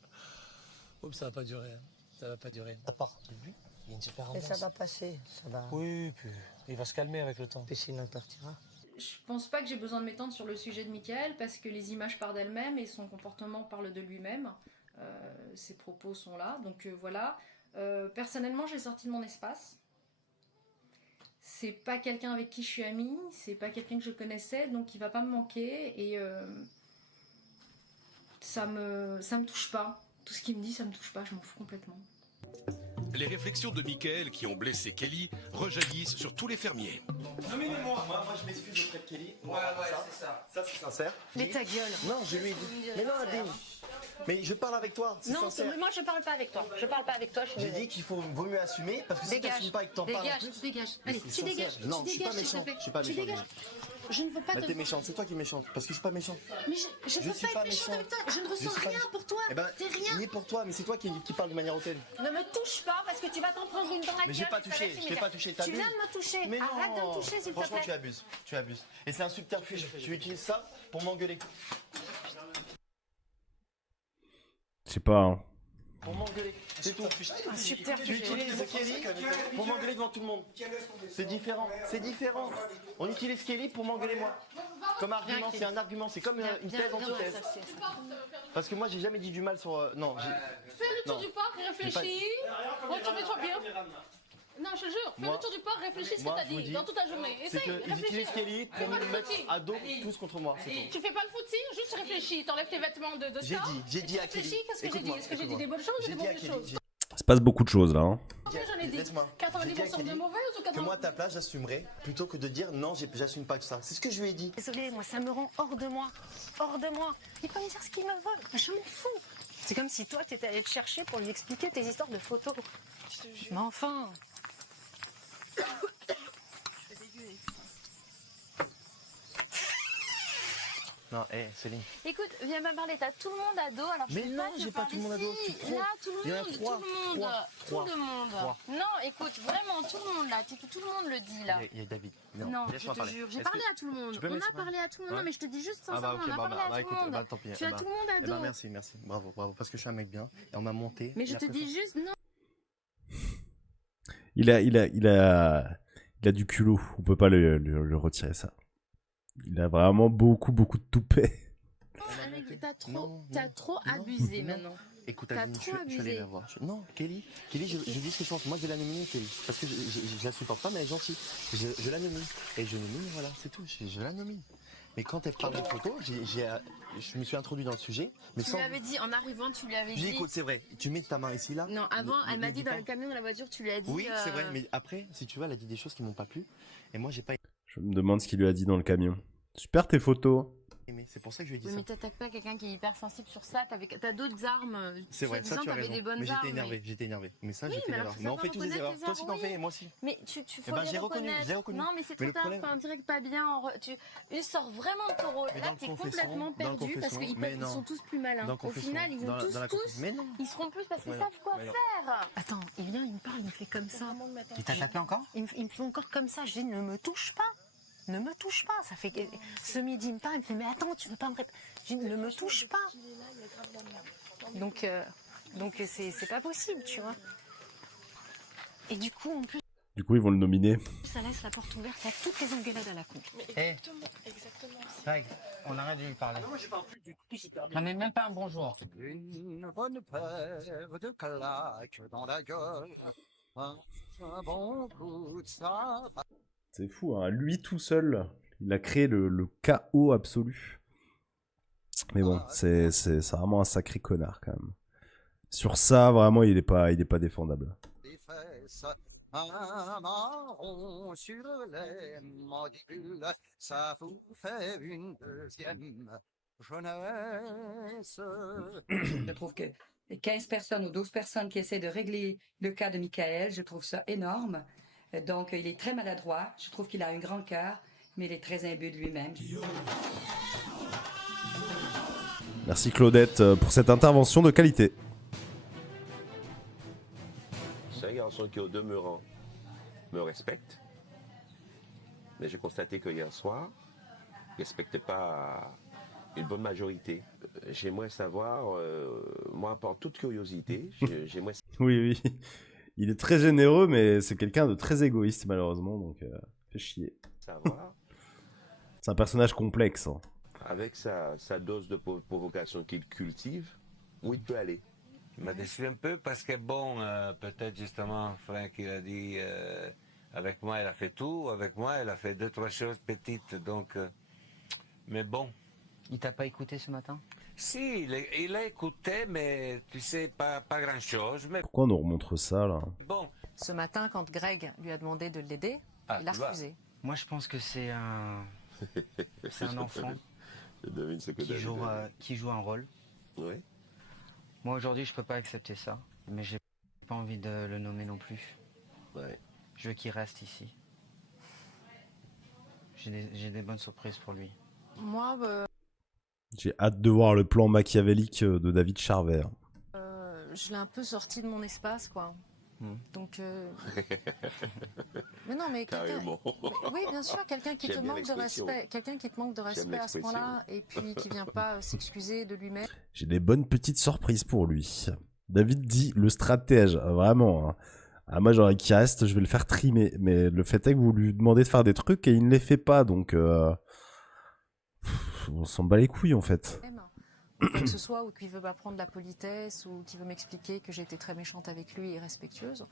Oh, ça va pas durer. Hein. Ça va pas durer. À part lui, il y a une super Et ambiance. ça va passer. Ça va... Oui, puis il va se calmer avec le temps. Puis sinon il partira. Je pense pas que j'ai besoin de m'étendre sur le sujet de Michael parce que les images parlent d'elles-mêmes et son comportement parle de lui-même. Ses propos sont là, donc voilà. Personnellement, j'ai sorti de mon espace. C'est pas quelqu'un avec qui je suis amie, c'est pas quelqu'un que je connaissais, donc il va pas me manquer et ça me touche pas. Tout ce qu'il me dit, ça me touche pas, je m'en fous complètement. Les réflexions de Michael qui ont blessé Kelly rejaillissent sur tous les fermiers. Nominez-moi. Moi, je m'excuse auprès de Kelly. Ouais, c'est ça. Ça, c'est sincère. Mais ta gueule. Non, je lui ai dit. Mais non, Nadine. Mais je parle avec toi. C'est Non, sincère. moi je parle pas avec toi. Je parle pas avec toi. J'ai dit qu'il vaut mieux assumer parce que si tu n'assumes pas et que t'en parles en plus. Dégage. Mais Allez, c'est tu sincère. dégages. Non, tu je suis pas dégages, méchant. s'il te plaît. Je suis pas Tu méchant. dégages. Je ne veux pas Bah, te... t'es méchant, c'est toi qui es méchante, parce que je suis pas méchant. Mais je veux pas être méchante avec toi. Je ne ressens rien pour toi. Eh ben, T'es rien. ni pour toi, mais c'est toi qui parle de manière hautaine. Ne me touche pas parce que tu vas t'en prendre une dans la gueule. Mais j'ai pas et ça touché, va être je t'ai pas immédiat. touché, Tu t'abuses. viens de me toucher. Mais Arrête de non. me toucher, s'il te plaît. Franchement, tu abuses. Et c'est un subterfuge. Tu utilises ça pour m'engueuler. Je sais pas, hein. Pour m'engueuler, c'est tout. Un subterfuge. Tu utilises Kelly pour m'engueuler devant tout le monde. C'est différent, c'est différent. On utilise Kelly pour m'engueuler moi. Comme argument, c'est un argument, c'est comme une thèse, antithèse. Parce que moi, j'ai jamais dit du mal sur. Non. Fais le tour du parc, réfléchis. Retourne-toi bien. Non, je te jure, fais le tour du parc, réfléchis ce que t'as dit dans toute ta journée. C'est Essaye, qu'ils utilisent Kelly pour me mettre à dos tous contre moi, c'est tout. Tu fais pas le footing, juste réfléchis. T'enlèves tes vêtements de sport. J'ai dit à Kelly. Réfléchis, qu'est-ce que j'ai dit? Est-ce que j'ai dit des bonnes choses ou des mauvaises choses? Il se passe beaucoup de choses là. Hein. Combien j'en ai dit? 90% de mauvaises ou 80%? Que moi, à ta place, j'assumerais plutôt que de dire non, j'assume pas que ça. C'est ce que je lui ai dit. Désolée, moi ça me rend hors de moi. Hors de moi. Il peut me dire ce qu'il me veut. Je m'en fous. C'est comme si toi, t'étais allé le chercher pour lui expliquer tes histoires de photos. Mais enfin. Non, Céline. Écoute, viens me parler, t'as tout le monde à dos, alors Mais je peux non, pas te j'ai pas parler. tout le monde à dos, Si, tu te trompes. là, tout Il y en a le monde, trois, tout le monde, trois, tout le monde. trois. Non, écoute, vraiment, tout le monde là, tout le monde le dit là. Il y a David. Non, je laisse-moi te parler. jure, j'ai Est-ce parlé que à tout le monde. tu peux me On laisser a parlé à tout le monde, Ouais. non, mais je te dis juste Ah bah sincèrement, ok, on a parlé à tout écoute, le monde. tant pis. Tu as tout le monde à dos. Merci, bravo, parce que je suis un mec bien et on m'a monté. Mais et je te après dis ça- juste non. Il a du culot. On peut pas le retirer ça. Il a vraiment beaucoup de toupet. T'as trop abusé maintenant. Écoute, T'as Adeline, trop je suis allé abusé. la voir. Non, Kelly, je dis ce que je pense. Moi, je vais la nominer, Kelly. Parce que je la supporte pas, mais elle est gentille. Je la nomine. Et je nomine, voilà, c'est tout. Je la nomine. Mais quand elle parle de photos, je me suis introduit dans le sujet. Mais Tu sans... lui avais dit, en arrivant, tu lui avais Je dis, dit. écoute, c'est vrai, tu mets ta main ici, là. Non, avant, Ne- elle m'a ne dit dis dans pas. le camion, dans la voiture, tu lui as dit. Oui, c'est vrai, mais après, si tu veux, elle a dit des choses qui m'ont pas plu. Et moi, j'ai pas Je me demande ce qu'il lui a dit dans le camion. Super tes photos. aimé. C'est pour ça que je lui ai dit Oui, ça. mais t'attaques pas quelqu'un qui est hyper sensible sur ça. T'as d'autres armes. C'est vrai, ça Soi-disant, tu as t'avais raison. des bonnes Mais armes. j'étais énervé. Mais ça, Oui, j'ai fait mais l'erreur. alors, Mais on faut fait tous des reconnaître erreurs. les Toi aussi, erreurs, t'en oui. fais, et moi aussi. Mais tu faut Eh ben, les j'ai reconnu, reconnaître. j'ai reconnu. Non, mais c'est Mais trop le tard. problème- Enfin, on dirait que pas bien. Tu sors vraiment de ton rôle. Mais Là, dans le t'es confession, complètement dans le perdu parce confession, qu'ils mais ils non. sont tous plus malins. Dans le Au confession, final, ils vont dans la tous, confession. Mais non. ils seront plus parce qu'ils Mais non, savent quoi mais non. faire. Attends, il vient, il me parle, il me fait comme ça. Il t'a tapé encore? Il me fait encore comme ça. Je dis, ne me touche pas. Ne me touche pas. Ça fait que ce midi, il me parle, il me fait, mais attends, tu veux pas me répondre. Je dis, ne me touche pas. Donc c'est pas possible, tu vois. Et du coup, en plus, Du coup, ils vont le nominer. ça laisse la porte ouverte à toutes les engueulades à la con. Exactement. Reg, on arrête de lui parler. Non, mais même pas un bonjour. Une bonne paire de claques dans la gueule. Un bon coup de savate. C'est fou, hein. Lui tout seul, il a créé le chaos absolu. Mais bon, c'est vraiment un sacré connard quand même. Sur ça, vraiment, il est pas défendable. Des fesses, un marron sur les mandibules, ça vous fait une deuxième jeunesse. Je trouve que les 15 personnes ou 12 personnes qui essaient de régler le cas de Michael, je trouve ça énorme. Donc, il est très maladroit. Je trouve qu'il a un grand cœur, mais il est très imbu de lui-même. Merci Claudette pour cette intervention de qualité. C'est un garçon qui, au demeurant, me respecte. Mais j'ai constaté que hier soir, il ne respectait pas une bonne majorité. J'aimerais savoir, moi, par toute curiosité, j'aimerais Oui. Il est très généreux, mais c'est quelqu'un de très égoïste malheureusement, donc fait chier. savoir C'est un personnage complexe. Hein. Avec sa dose de provocation qu'il cultive, où il peut aller. Il m'a déçu un peu parce que bon, peut-être justement, Franck il a dit, avec moi elle a fait tout, avec moi elle a fait 2-3 choses petites, donc, mais bon. Il t'a pas écouté ce matin? Si, il a écouté, mais tu sais, pas grand-chose. Mais Pourquoi on nous remontre ça là? bon. Ce matin, quand Greg lui a demandé de l'aider, il a refusé. Moi, je pense que c'est un enfant Je devine ce que qui joue un rôle. Oui. Moi, aujourd'hui, je peux pas accepter ça, mais j'ai pas envie de le nommer non plus. Ouais. Je veux qu'il reste ici. J'ai des bonnes surprises pour lui. Moi, J'ai hâte de voir le plan machiavélique de David Charvet. je l'ai un peu sorti de mon espace, quoi. Donc, mais non, mais Carrément. oui, bien sûr, quelqu'un qui te J'aime bien manque de l'expression. respect, quelqu'un qui te manque de respect à ce point-là, et puis qui vient pas s'excuser de lui-même. J'ai des bonnes petites surprises pour lui. David dit le stratège, vraiment. Hein. Ah, moi j'aurais qu'il reste, je vais le faire trimer. Mais le fait est que vous lui demandez de faire des trucs et il ne les fait pas, donc on s'en bat les couilles en fait. Que ce soit ou qu'il veut m'apprendre la politesse ou qu'il veut m'expliquer que j'ai été très méchante avec lui et respectueuse.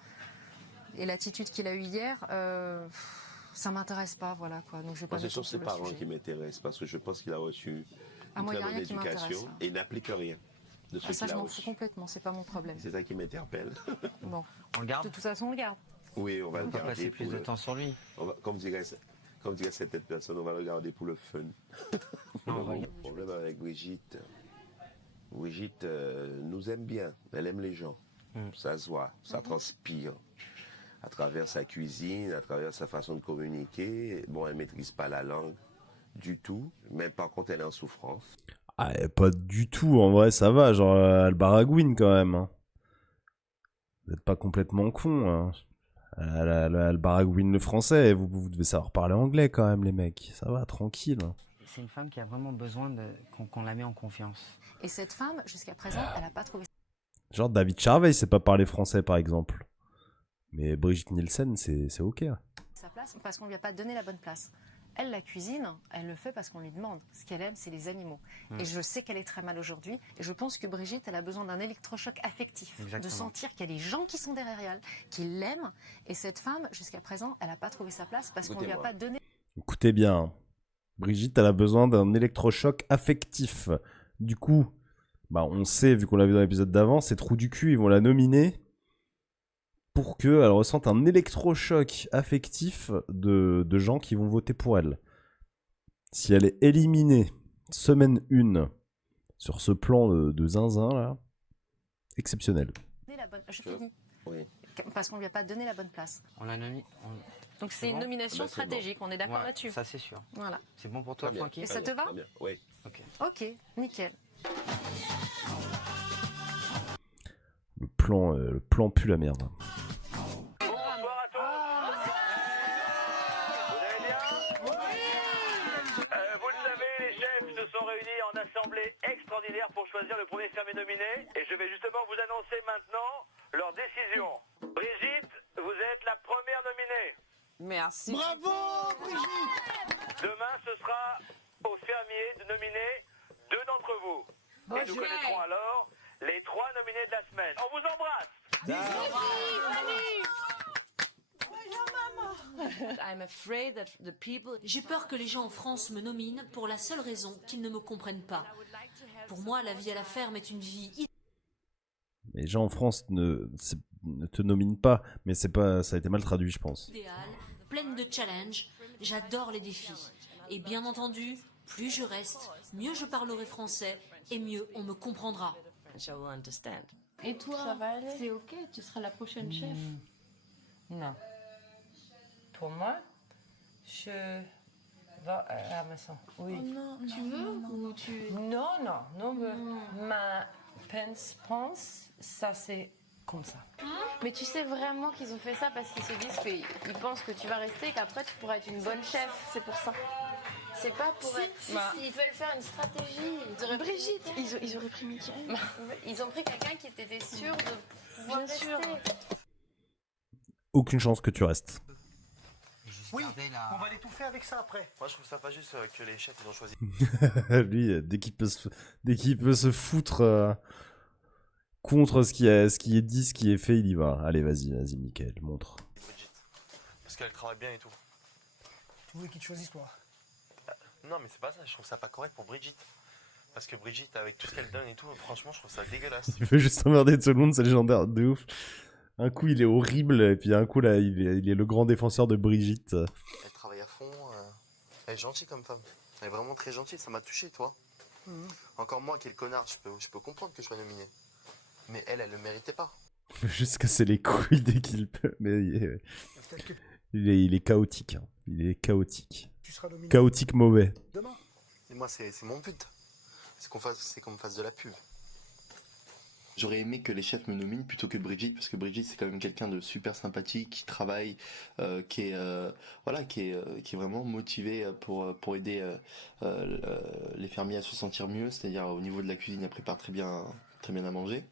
Et l'attitude qu'il a eue hier, ça m'intéresse pas, voilà quoi. Donc je vais pas. C'est sur ses parents qui m'intéressent parce que je pense qu'il a reçu une moi, très y a bonne rien qui éducation m'intéresse, et n'applique rien de ce ça, qu'il je a m'en reçu. fous complètement, c'est pas mon problème. C'est ça qui m'interpelle. Bon, on le garde. De toute façon, on le garde. Oui, on va le On va garder. passer plus de temps sur lui. Comme dirait cette personne, on va le garder pour le fun. Le problème avec Brigitte. Brigitte nous aime bien, elle aime les gens. Ça se voit, ça transpire. À travers sa cuisine, à travers sa façon de communiquer. Bon, elle ne maîtrise pas la langue du tout, mais par contre, elle est en souffrance. Ah, pas du tout, en vrai, ça va. Genre, elle baragouine quand même. Hein. Vous n'êtes pas complètement con. Hein. Elle baragouine le français. Vous devez savoir parler anglais quand même, les mecs. Ça va, tranquille. C'est une femme qui a vraiment besoin qu'on la met en confiance. Et cette femme, jusqu'à présent, elle n'a pas trouvé Genre, David Charvet, il sait pas parler français, par exemple. Mais Brigitte Nielsen, c'est ok. sa place parce qu'on lui a pas donné la bonne place. Elle, la cuisine, elle le fait parce qu'on lui demande. Ce qu'elle aime, c'est les animaux. Et je sais qu'elle est très mal aujourd'hui. Et je pense que Brigitte, elle a besoin d'un électrochoc affectif. Exactement. De sentir qu'il y a des gens qui sont derrière elle, qui l'aiment. Et cette femme, jusqu'à présent, elle n'a pas trouvé sa place parce qu'on lui a pas donné... Écoutez bien. Brigitte, elle a besoin d'un électrochoc affectif. Du coup, bah on sait, vu qu'on l'a vu dans l'épisode d'avant, ces trous du cul, ils vont la nominer pour qu'elle ressente un électrochoc affectif de gens qui vont voter pour elle. Si elle est éliminée semaine 1 sur ce plan de zinzin, là, exceptionnel. Je finis. Oui. Parce qu'on lui a pas donné la bonne place. On l'a nommé. Donc c'est une nomination stratégique, on est d'accord là-dessus. Ça c'est sûr. Voilà. C'est bon pour toi, Francky? Et ça te va? Oui. Ok, nickel. Le plan pue la merde. Bonsoir à tous. Vous allez bien? Vous le savez, les chefs se sont réunis en assemblée extraordinaire pour choisir le premier fermier nominé. Et je vais justement vous annoncer maintenant leur décision. Brigitte, vous êtes la première nominée. Merci. Bravo, Brigitte! Demain, ce sera aux fermiers de nominer 2 d'entre vous. Et nous connaîtrons alors les 3 nominés de la semaine. On vous embrasse! J'ai peur que les gens en France me nominent pour la seule raison qu'ils ne me comprennent pas. Pour moi, la vie à la ferme est une vie... Les gens en France ne te nominent pas, mais c'est pas, ça a été mal traduit, je pense. idéale, pleine de challenges. J'adore les défis. Et bien entendu, plus je reste, mieux je parlerai français et mieux on me comprendra. Et toi, Ça va aller. c'est ok, tu seras la prochaine chef. Non. Pour moi, je vais à la maison. Oui. Oh non, Tu non, veux non, non. ou tu... Non. Ma pense, ça c'est comme ça. Mais tu sais vraiment qu'ils ont fait ça parce qu'ils se disent qu'ils pensent que tu vas rester et qu'après tu pourras être une bonne chef. C'est pour ça. C'est pas pour être... Ils veulent faire une stratégie. Brigitte, ils auraient pris Mickaël. Ils ont pris quelqu'un qui était sûr de pouvoir Bien sûr. rester. Aucune chance que tu restes. Oui, regardez là. On va l'étouffer avec ça après. Moi, je trouve ça pas juste que les chefs ils ont choisi. Lui, dès qu'il peut se foutre contre ce qui est dit, ce qui est fait, il y va. Allez, vas-y, Mickaël, montre. Brigitte. Parce qu'elle travaille bien et tout. Tu voulais qu'il te choisisse, toi? Non, mais c'est pas ça, je trouve ça pas correct pour Brigitte. Parce que Brigitte, avec tout ce qu'elle donne et tout, franchement, je trouve ça dégueulasse. Il veut juste emmerder tout le monde, c'est légendaire de ouf. Un coup, il est horrible, et puis un coup, là, il est le grand défenseur de Brigitte. Elle travaille à fond, elle est gentille comme femme. Elle est vraiment très gentille, ça m'a touché, toi. Encore moi qui est le connard, je peux comprendre que je sois nominé. Mais elle le méritait pas. Il veut juste casser les couilles dès qu'il peut, mais il est chaotique. Hein. Il est chaotique. Tu seras nominé. Chaotique mauvais. Demain. Et moi, c'est mon but. C'est qu'on me fasse de la pub. J'aurais aimé que les chefs me nominent plutôt que Brigitte, parce que Brigitte c'est quand même quelqu'un de super sympathique, qui travaille, qui est vraiment motivé pour aider les fermiers à se sentir mieux, c'est-à-dire au niveau de la cuisine, elle prépare très bien à manger.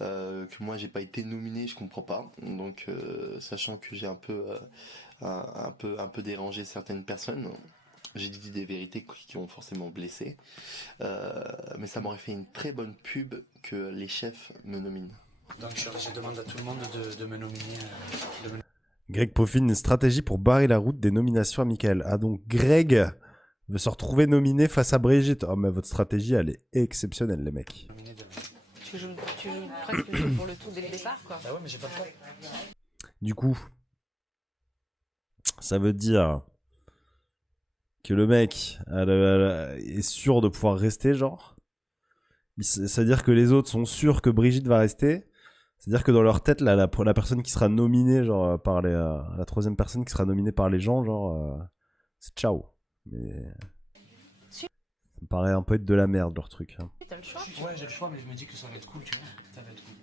Que moi j'ai pas été nominé, je comprends pas. Donc sachant que j'ai un peu dérangé certaines personnes. J'ai dit des vérités qui ont forcément blessé. Mais ça m'aurait fait une très bonne pub que les chefs me nominent. Donc je demande à tout le monde de me nominer. Greg peaufine une stratégie pour barrer la route des nominations à Mickaël. Ah donc Greg veut se retrouver nominé face à Brigitte. Oh mais votre stratégie elle est exceptionnelle les mecs. Tu joues presque pour le tout dès le départ, quoi. Ah ouais, mais j'ai pas de temps. Du coup, ça veut dire que le mec est sûr de pouvoir rester, genre. C'est-à-dire que les autres sont sûrs que Brigitte va rester. C'est-à-dire que dans leur tête, là, la personne qui sera nominée, genre, par la troisième personne qui sera nominée par les gens, genre, c'est ciao. Mais ça me paraît un peu être de la merde, leur truc. Hein. T'as le choix? Ouais, j'ai le choix, mais je me dis que ça va être cool, tu vois. Ça va être cool.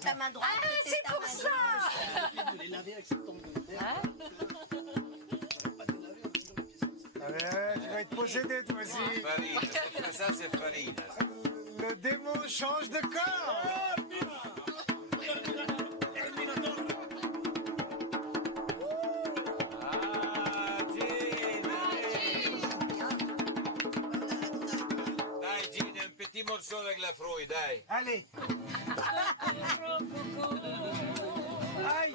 Ta main droite. Ah, c'est pour ça. Les laver avec cette tombe de terre. Tu vas être possédé, toi aussi. Ça, c'est farine. Le démon change de corps. Dai, Gin, un petit morceau avec la frouille, dai. Allez. Aïe.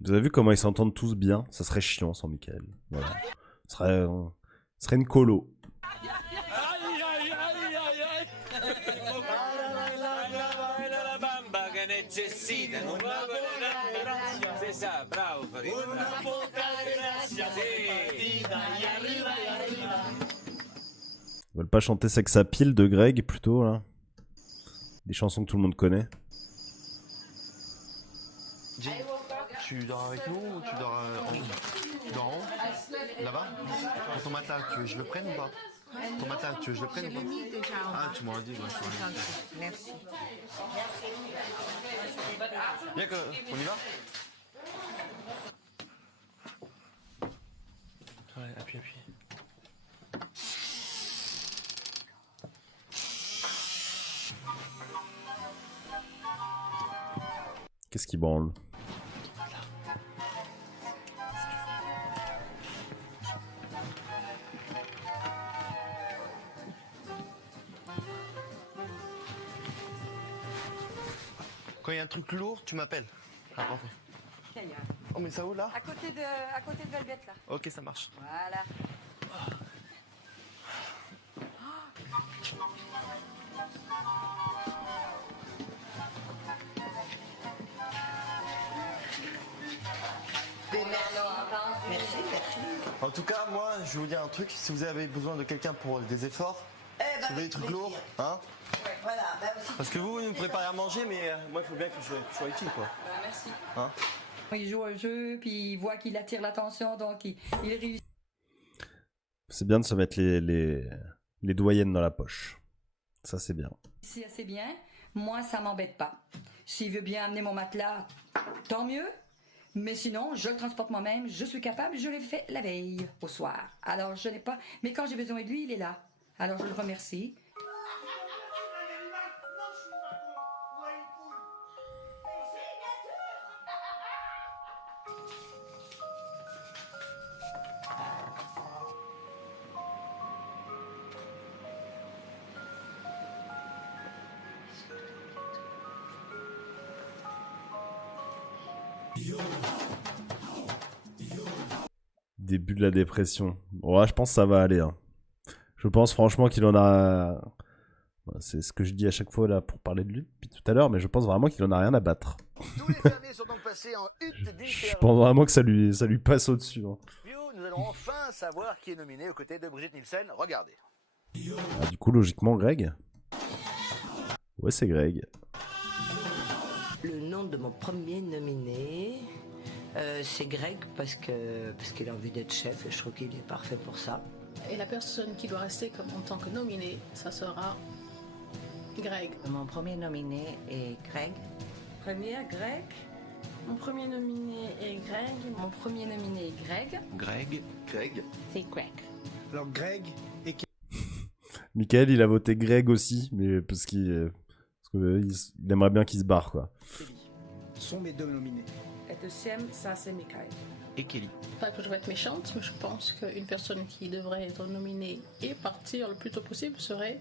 Vous avez vu comment ils s'entendent tous bien? Ça serait chiant sans Mickaël. Voilà. Ce serait une colo. C'est ça, bravo Farina. Ils veulent pas chanter Sex Appeal de Greg plutôt là? Des chansons que tout le monde connaît. Jay, tu dors avec nous ou tu dors en haut? Là-bas? Pour ton matelas, tu veux que je le prenne ou pas? Ton matelas, tu veux que je le prenne ou pas? Ah, tu m'aurais dit, moi je t'aurais dit. Merci. Bien que, on y va? Ouais, appuie. Qu'est-ce qui branle? Quand il y a un truc lourd, tu m'appelles. Ah, parfait. Oh, mais ça où là? À côté de Velvet, là. Ok, ça marche. Voilà. Merci. En tout cas, moi, je vais vous dire un truc. Si vous avez besoin de quelqu'un pour des efforts, si vous voulez des trucs lourds, hein? Voilà, bah aussi. Parce que vous me préparez à manger, mais moi, il faut bien que je sois utile, quoi. Merci. Hein? Il joue un jeu, puis il voit qu'il attire l'attention, donc il réussit. C'est bien de se mettre les doyennes dans la poche. Ça, c'est bien. Si assez bien, moi, ça m'embête pas. S'il veut bien amener mon matelas, tant mieux. Mais sinon, je le transporte moi-même, je suis capable, je l'ai fait la veille, au soir. Alors, je n'ai pas... Mais quand j'ai besoin de lui, il est là. Alors, je le remercie. Début de la dépression. Ouais, je pense que ça va aller. Hein. Je pense franchement qu'il en a... C'est ce que je dis à chaque fois là pour parler de lui depuis tout à l'heure, mais je pense vraiment qu'il en a rien à battre. Tous les fermiers sont donc passés en hutte Je différente. pense vraiment que ça lui passe au-dessus. Hein. Nous allons enfin savoir qui est nominé aux côtés de Brigitte Nielsen. Regardez. Ah, du coup, logiquement, Greg. Ouais, c'est Greg. Le nom de mon premier nominé, c'est Greg parce qu'il a envie d'être chef et je trouve qu'il est parfait pour ça. Et la personne qui doit rester comme en tant que nominé, ça sera Greg. Mon premier nominé est Greg. Premier, Greg. Mon premier nominé est Greg. Mon premier nominé est Greg. Greg. Greg. C'est Greg. Alors Greg et Michael, il a voté Greg aussi, mais parce qu'il aimerait bien qu'il se barre, quoi. sont mes deux nominés. Et deuxième, ça c'est Michael. Et Kelly. Pas que je vais être méchante, mais je pense qu'une personne qui devrait être nominée et partir le plus tôt possible serait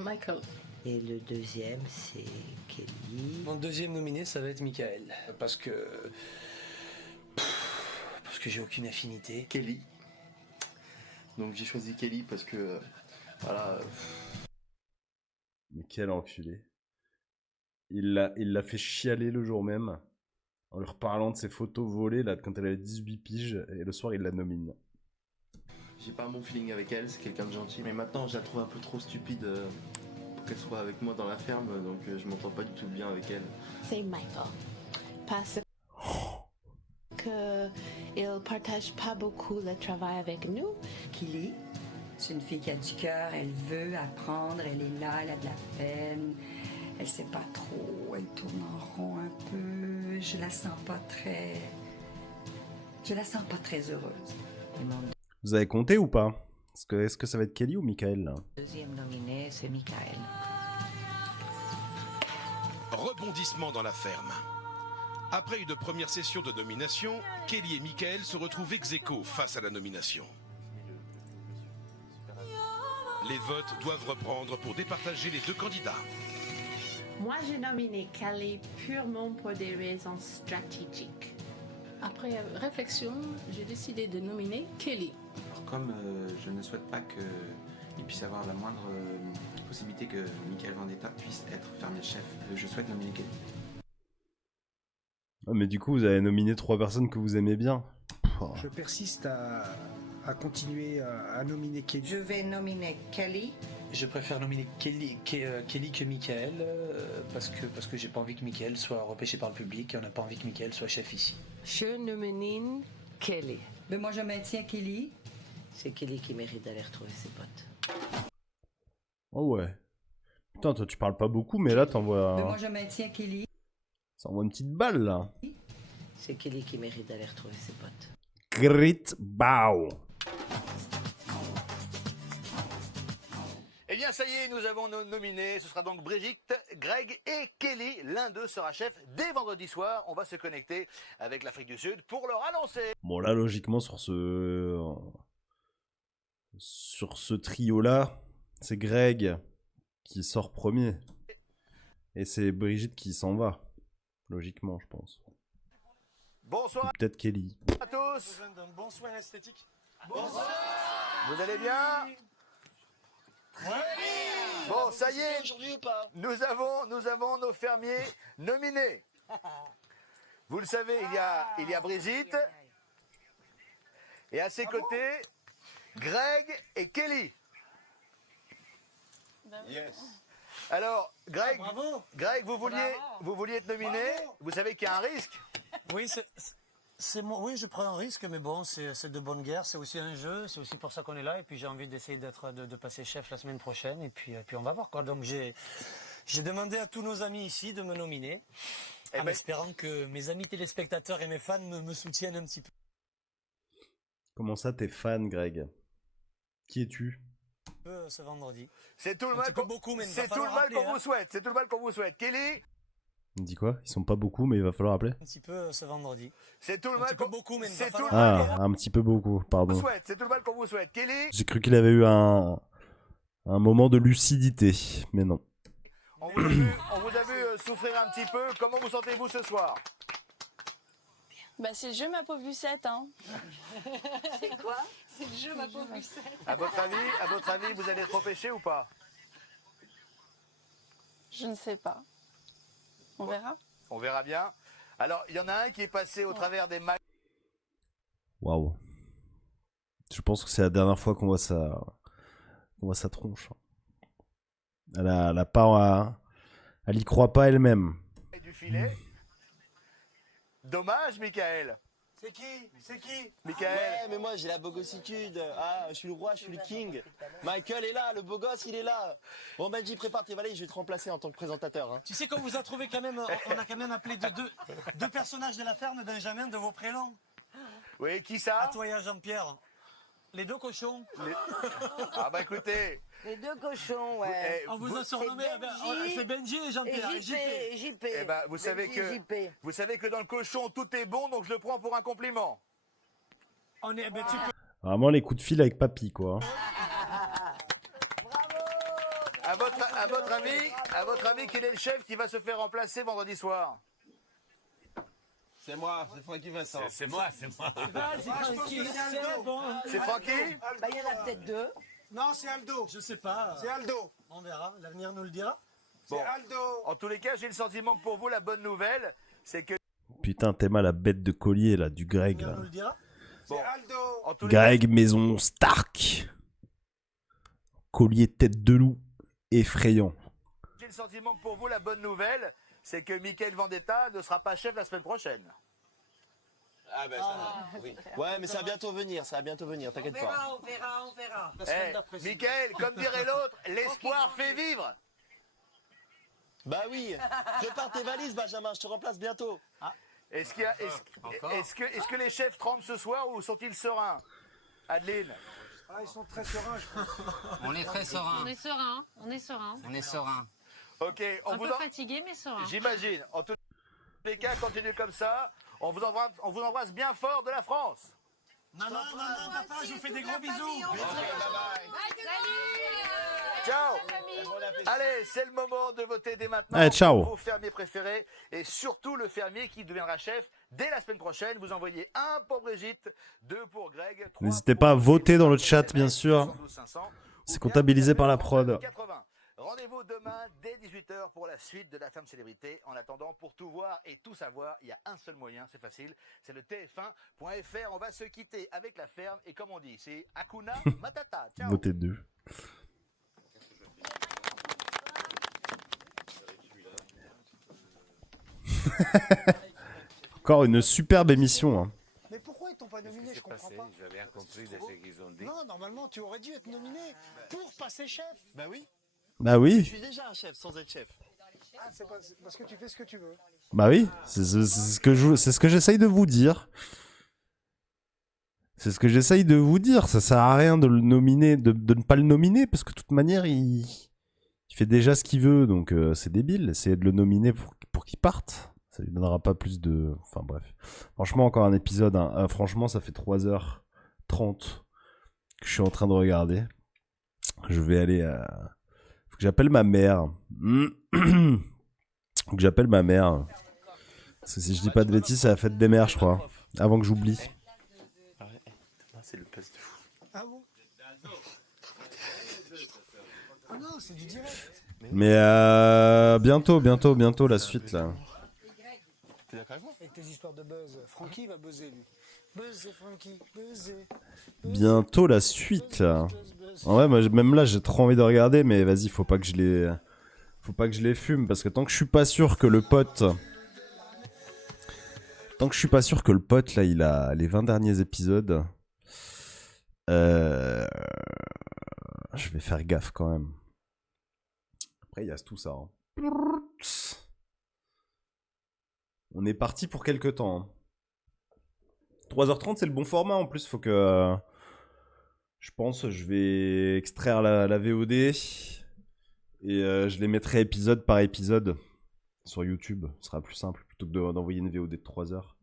Michael. Et le deuxième, c'est Kelly. Mon deuxième nominé, ça va être Michael. Parce que j'ai aucune affinité. Kelly. Donc j'ai choisi Kelly parce que voilà. Mais quel enculé. Il l'a fait chialer le jour même en lui reparlant de ses photos volées là quand elle avait 18 piges et le soir il la nomine. J'ai pas mon feeling avec elle, c'est quelqu'un de gentil, mais maintenant je la trouve un peu trop stupide pour qu'elle soit avec moi dans la ferme, donc je m'entends pas du tout bien avec elle. C'est Michael. Parce qu'il partage pas beaucoup le travail avec nous. Kelly, c'est une fille qui a du cœur, elle veut apprendre, elle est là, elle a de la peine. Elle sait pas trop, elle tourne en rond un peu. Je la sens pas très heureuse. Vous avez compté ou pas? Est-ce que ça va être Kelly ou Michael là? Deuxième nominé, c'est Michael. Rebondissement dans la ferme. Après une première session de nomination, Kelly et Michael se retrouvent ex-aequo face à la nomination. Les votes doivent reprendre pour départager les deux candidats. Moi, j'ai nominé Kelly purement pour des raisons stratégiques. Après réflexion, j'ai décidé de nominer Kelly. Alors, comme je ne souhaite pas qu'il puisse y avoir la moindre possibilité que Michael Vendetta puisse être fermier-chef, je souhaite nominer Kelly. Ah, mais du coup, vous avez nominé 3 personnes que vous aimez bien. Oh. Je persiste à continuer à nominer Kelly. Je vais nominer Kelly. Je préfère nominer Kelly que Michael parce que j'ai pas envie que Michael soit repêché par le public et on n'a pas envie que Michael soit chef ici. Je nomine Kelly. Mais moi, je maintiens Kelly. C'est Kelly qui mérite d'aller retrouver ses potes. Oh ouais. Putain, toi tu parles pas beaucoup, mais là t'envoies... Mais moi, je maintiens Kelly. Ça envoie une petite balle là. C'est Kelly qui mérite d'aller retrouver ses potes. Grit Bao. Eh bien, ça y est, nous avons nos nominés. Ce sera donc Brigitte, Greg et Kelly. L'un d'eux sera chef dès vendredi soir. On va se connecter avec l'Afrique du Sud pour leur annoncer. Bon là, logiquement, sur ce trio-là, c'est Greg qui sort premier. Et c'est Brigitte qui s'en va. Logiquement, je pense. Bonsoir. Ou peut-être Kelly. À tous. Besoin d'un bon soin esthétique. Bonsoir. Vous allez bien? Bon, ça y est, nous avons nos fermiers nominés. Vous le savez, il y a Brigitte et à ses côtés, Greg et Kelly. Yes. Alors, Greg, vous vouliez être nominé. Vous savez qu'il y a un risque. Oui, c'est moi. Oui, je prends un risque, mais bon, c'est de bonne guerre. C'est aussi un jeu. C'est aussi pour ça qu'on est là. Et puis j'ai envie d'essayer de passer chef la semaine prochaine. Et puis on va voir quoi. Donc j'ai J'ai demandé à tous nos amis ici de me nominer, en espérant que mes amis téléspectateurs et mes fans me soutiennent un petit peu. Comment ça, t'es fan, Greg? Qui es-tu? Ce vendredi. C'est tout le mal qu'on vous souhaite. C'est tout le mal qu'on vous souhaite. Kelly? Il me dit quoi? Ils sont pas beaucoup, mais il va falloir appeler. Un petit peu ce vendredi. C'est tout le mal qu'on beaucoup, mais c'est tout le Ah, un petit peu beaucoup, pardon. C'est tout le mal qu'on vous souhaite. Kelly? J'ai cru qu'il avait eu un moment de lucidité, mais non. On vous a vu souffrir un petit peu. Comment vous sentez-vous ce soir? Bah c'est le jeu ma pauvre Lucette hein. C'est quoi? C'est le jeu ma pauvre Lucette. À votre avis, vous allez trop pêcher ou pas? Je ne sais pas. On verra. On verra bien. Alors, il y en a un qui est passé au travers des mailles. Waouh. Je pense que c'est la dernière fois qu'on voit sa tronche. Elle y croit pas elle-même. Du filet. Dommage, Michael. C'est qui? Michael. Ouais, mais moi j'ai la bogossitude. Ah, je suis le roi, je suis le king. Michael est là, le beau gosse, il est là. Bon, Benji, prépare tes valises, je vais te remplacer en tant que présentateur. Hein. Tu sais qu'on vous a trouvé quand même, on a quand même appelé deux personnages de la ferme, Benjamin, de vos prénoms. Oui, qui ça? À toi et à Jean-Pierre. Les deux cochons. Ah bah écoutez. Les deux cochons, ouais. On vous a surnommé, c'est Benji et Jean-Pierre. Et JP. Eh ben, vous savez que dans le cochon, tout est bon, donc je le prends pour un compliment. Vraiment les coups de fil avec papy, quoi. À votre avis, quel est le chef qui va se faire remplacer vendredi soir? C'est moi, c'est Francky Vincent. C'est moi. C'est Francky. C'est Francky? Bah, il y en a peut-être deux. Non, c'est Aldo. Je sais pas. C'est Aldo. On verra, l'avenir nous le dira. Bon. C'est Aldo. En tous les cas, j'ai le sentiment que pour vous, la bonne nouvelle, c'est que... Putain, t'es mal la bête de collier, là, du Greg, là. Nous le dira. Bon. C'est Aldo. En tous les Greg Maison Stark. Collier tête de loup. Effrayant. J'ai le sentiment que pour vous, la bonne nouvelle, c'est que Michael Vendetta ne sera pas chef la semaine prochaine. Ah ben ça, oui. Ouais, mais ça va bientôt venir, t'inquiète pas. On verra. Michael, comme dirait l'autre, l'espoir fait vivre. Bah oui, prépare tes valises, Benjamin, je te remplace bientôt. Est-ce que les chefs tremblent ce soir ou sont-ils sereins? Adeline? Ah, ils sont très sereins, je pense. On est très serein. On est serein. Ok, Un peu fatigué, mais serein. J'imagine. En tous les cas, continuez comme ça. On vous embrasse bien fort de la France. Maman, papa, je vous fais des gros bisous. Ciao. Allez, c'est le moment de voter dès maintenant. Allez, ciao. Vos fermiers préférés et surtout le fermier qui deviendra chef dès la semaine prochaine. Vous envoyez 1 pour Brigitte, 2 pour Greg. N'hésitez pas à voter dans le chat, bien sûr. C'est comptabilisé par la prod. Rendez-vous demain dès 18h pour la suite de la ferme célébrité. En attendant, pour tout voir et tout savoir, il y a un seul moyen, c'est facile, c'est le tf1.fr. On va se quitter avec la ferme et comme on dit, c'est Hakuna Matata. Ciao. Votez 2. Encore une superbe émission. Hein. Mais pourquoi ils t'ont pas nominé? Je comprends pas. J'ai rien compris de ce qu'ils ont dit. Non, normalement, tu aurais dû être nominé pour passer chef. Bah oui. Bah oui. Je suis déjà un chef sans être chef. Ah, c'est parce que tu fais ce que tu veux. Bah oui, c'est ce que j'essaye de vous dire. C'est ce que j'essaye de vous dire. Ça sert à rien de le nominer, de ne pas le nominer, parce que de toute manière, il fait déjà ce qu'il veut, donc c'est débile. Essayez de le nominer pour qu'il parte. Ça lui donnera pas plus de... Enfin bref. Franchement, encore un épisode. Hein. Franchement, ça fait 3h30 que je suis en train de regarder. Je vais aller... Faut que j'appelle ma mère. Faut que j'appelle ma mère. Parce que si je dis pas de bêtises, c'est la fête des mères, je crois. Avant que j'oublie. C'est le pass de fou. Ah bon? Ah non, c'est du direct. Mais bientôt la suite là. T'es d'accord avec moi? Avec tes histoires de buzz, Francky va buzzer lui. Buzzer, Francky, buzzer. Bientôt la suite. En vrai, moi, même là, j'ai trop envie de regarder, mais vas-y, faut pas que je les fume, parce que tant que je suis pas sûr que le pote... là, il a les 20 derniers épisodes, je vais faire gaffe quand même. Après, il y a tout ça. Hein. On est parti pour quelques temps. Hein. 3h30, c'est le bon format en plus. Faut que. Je pense je vais extraire la VOD. Et je les mettrai épisode par épisode sur YouTube. Ce sera plus simple plutôt que d'envoyer une VOD de 3 heures.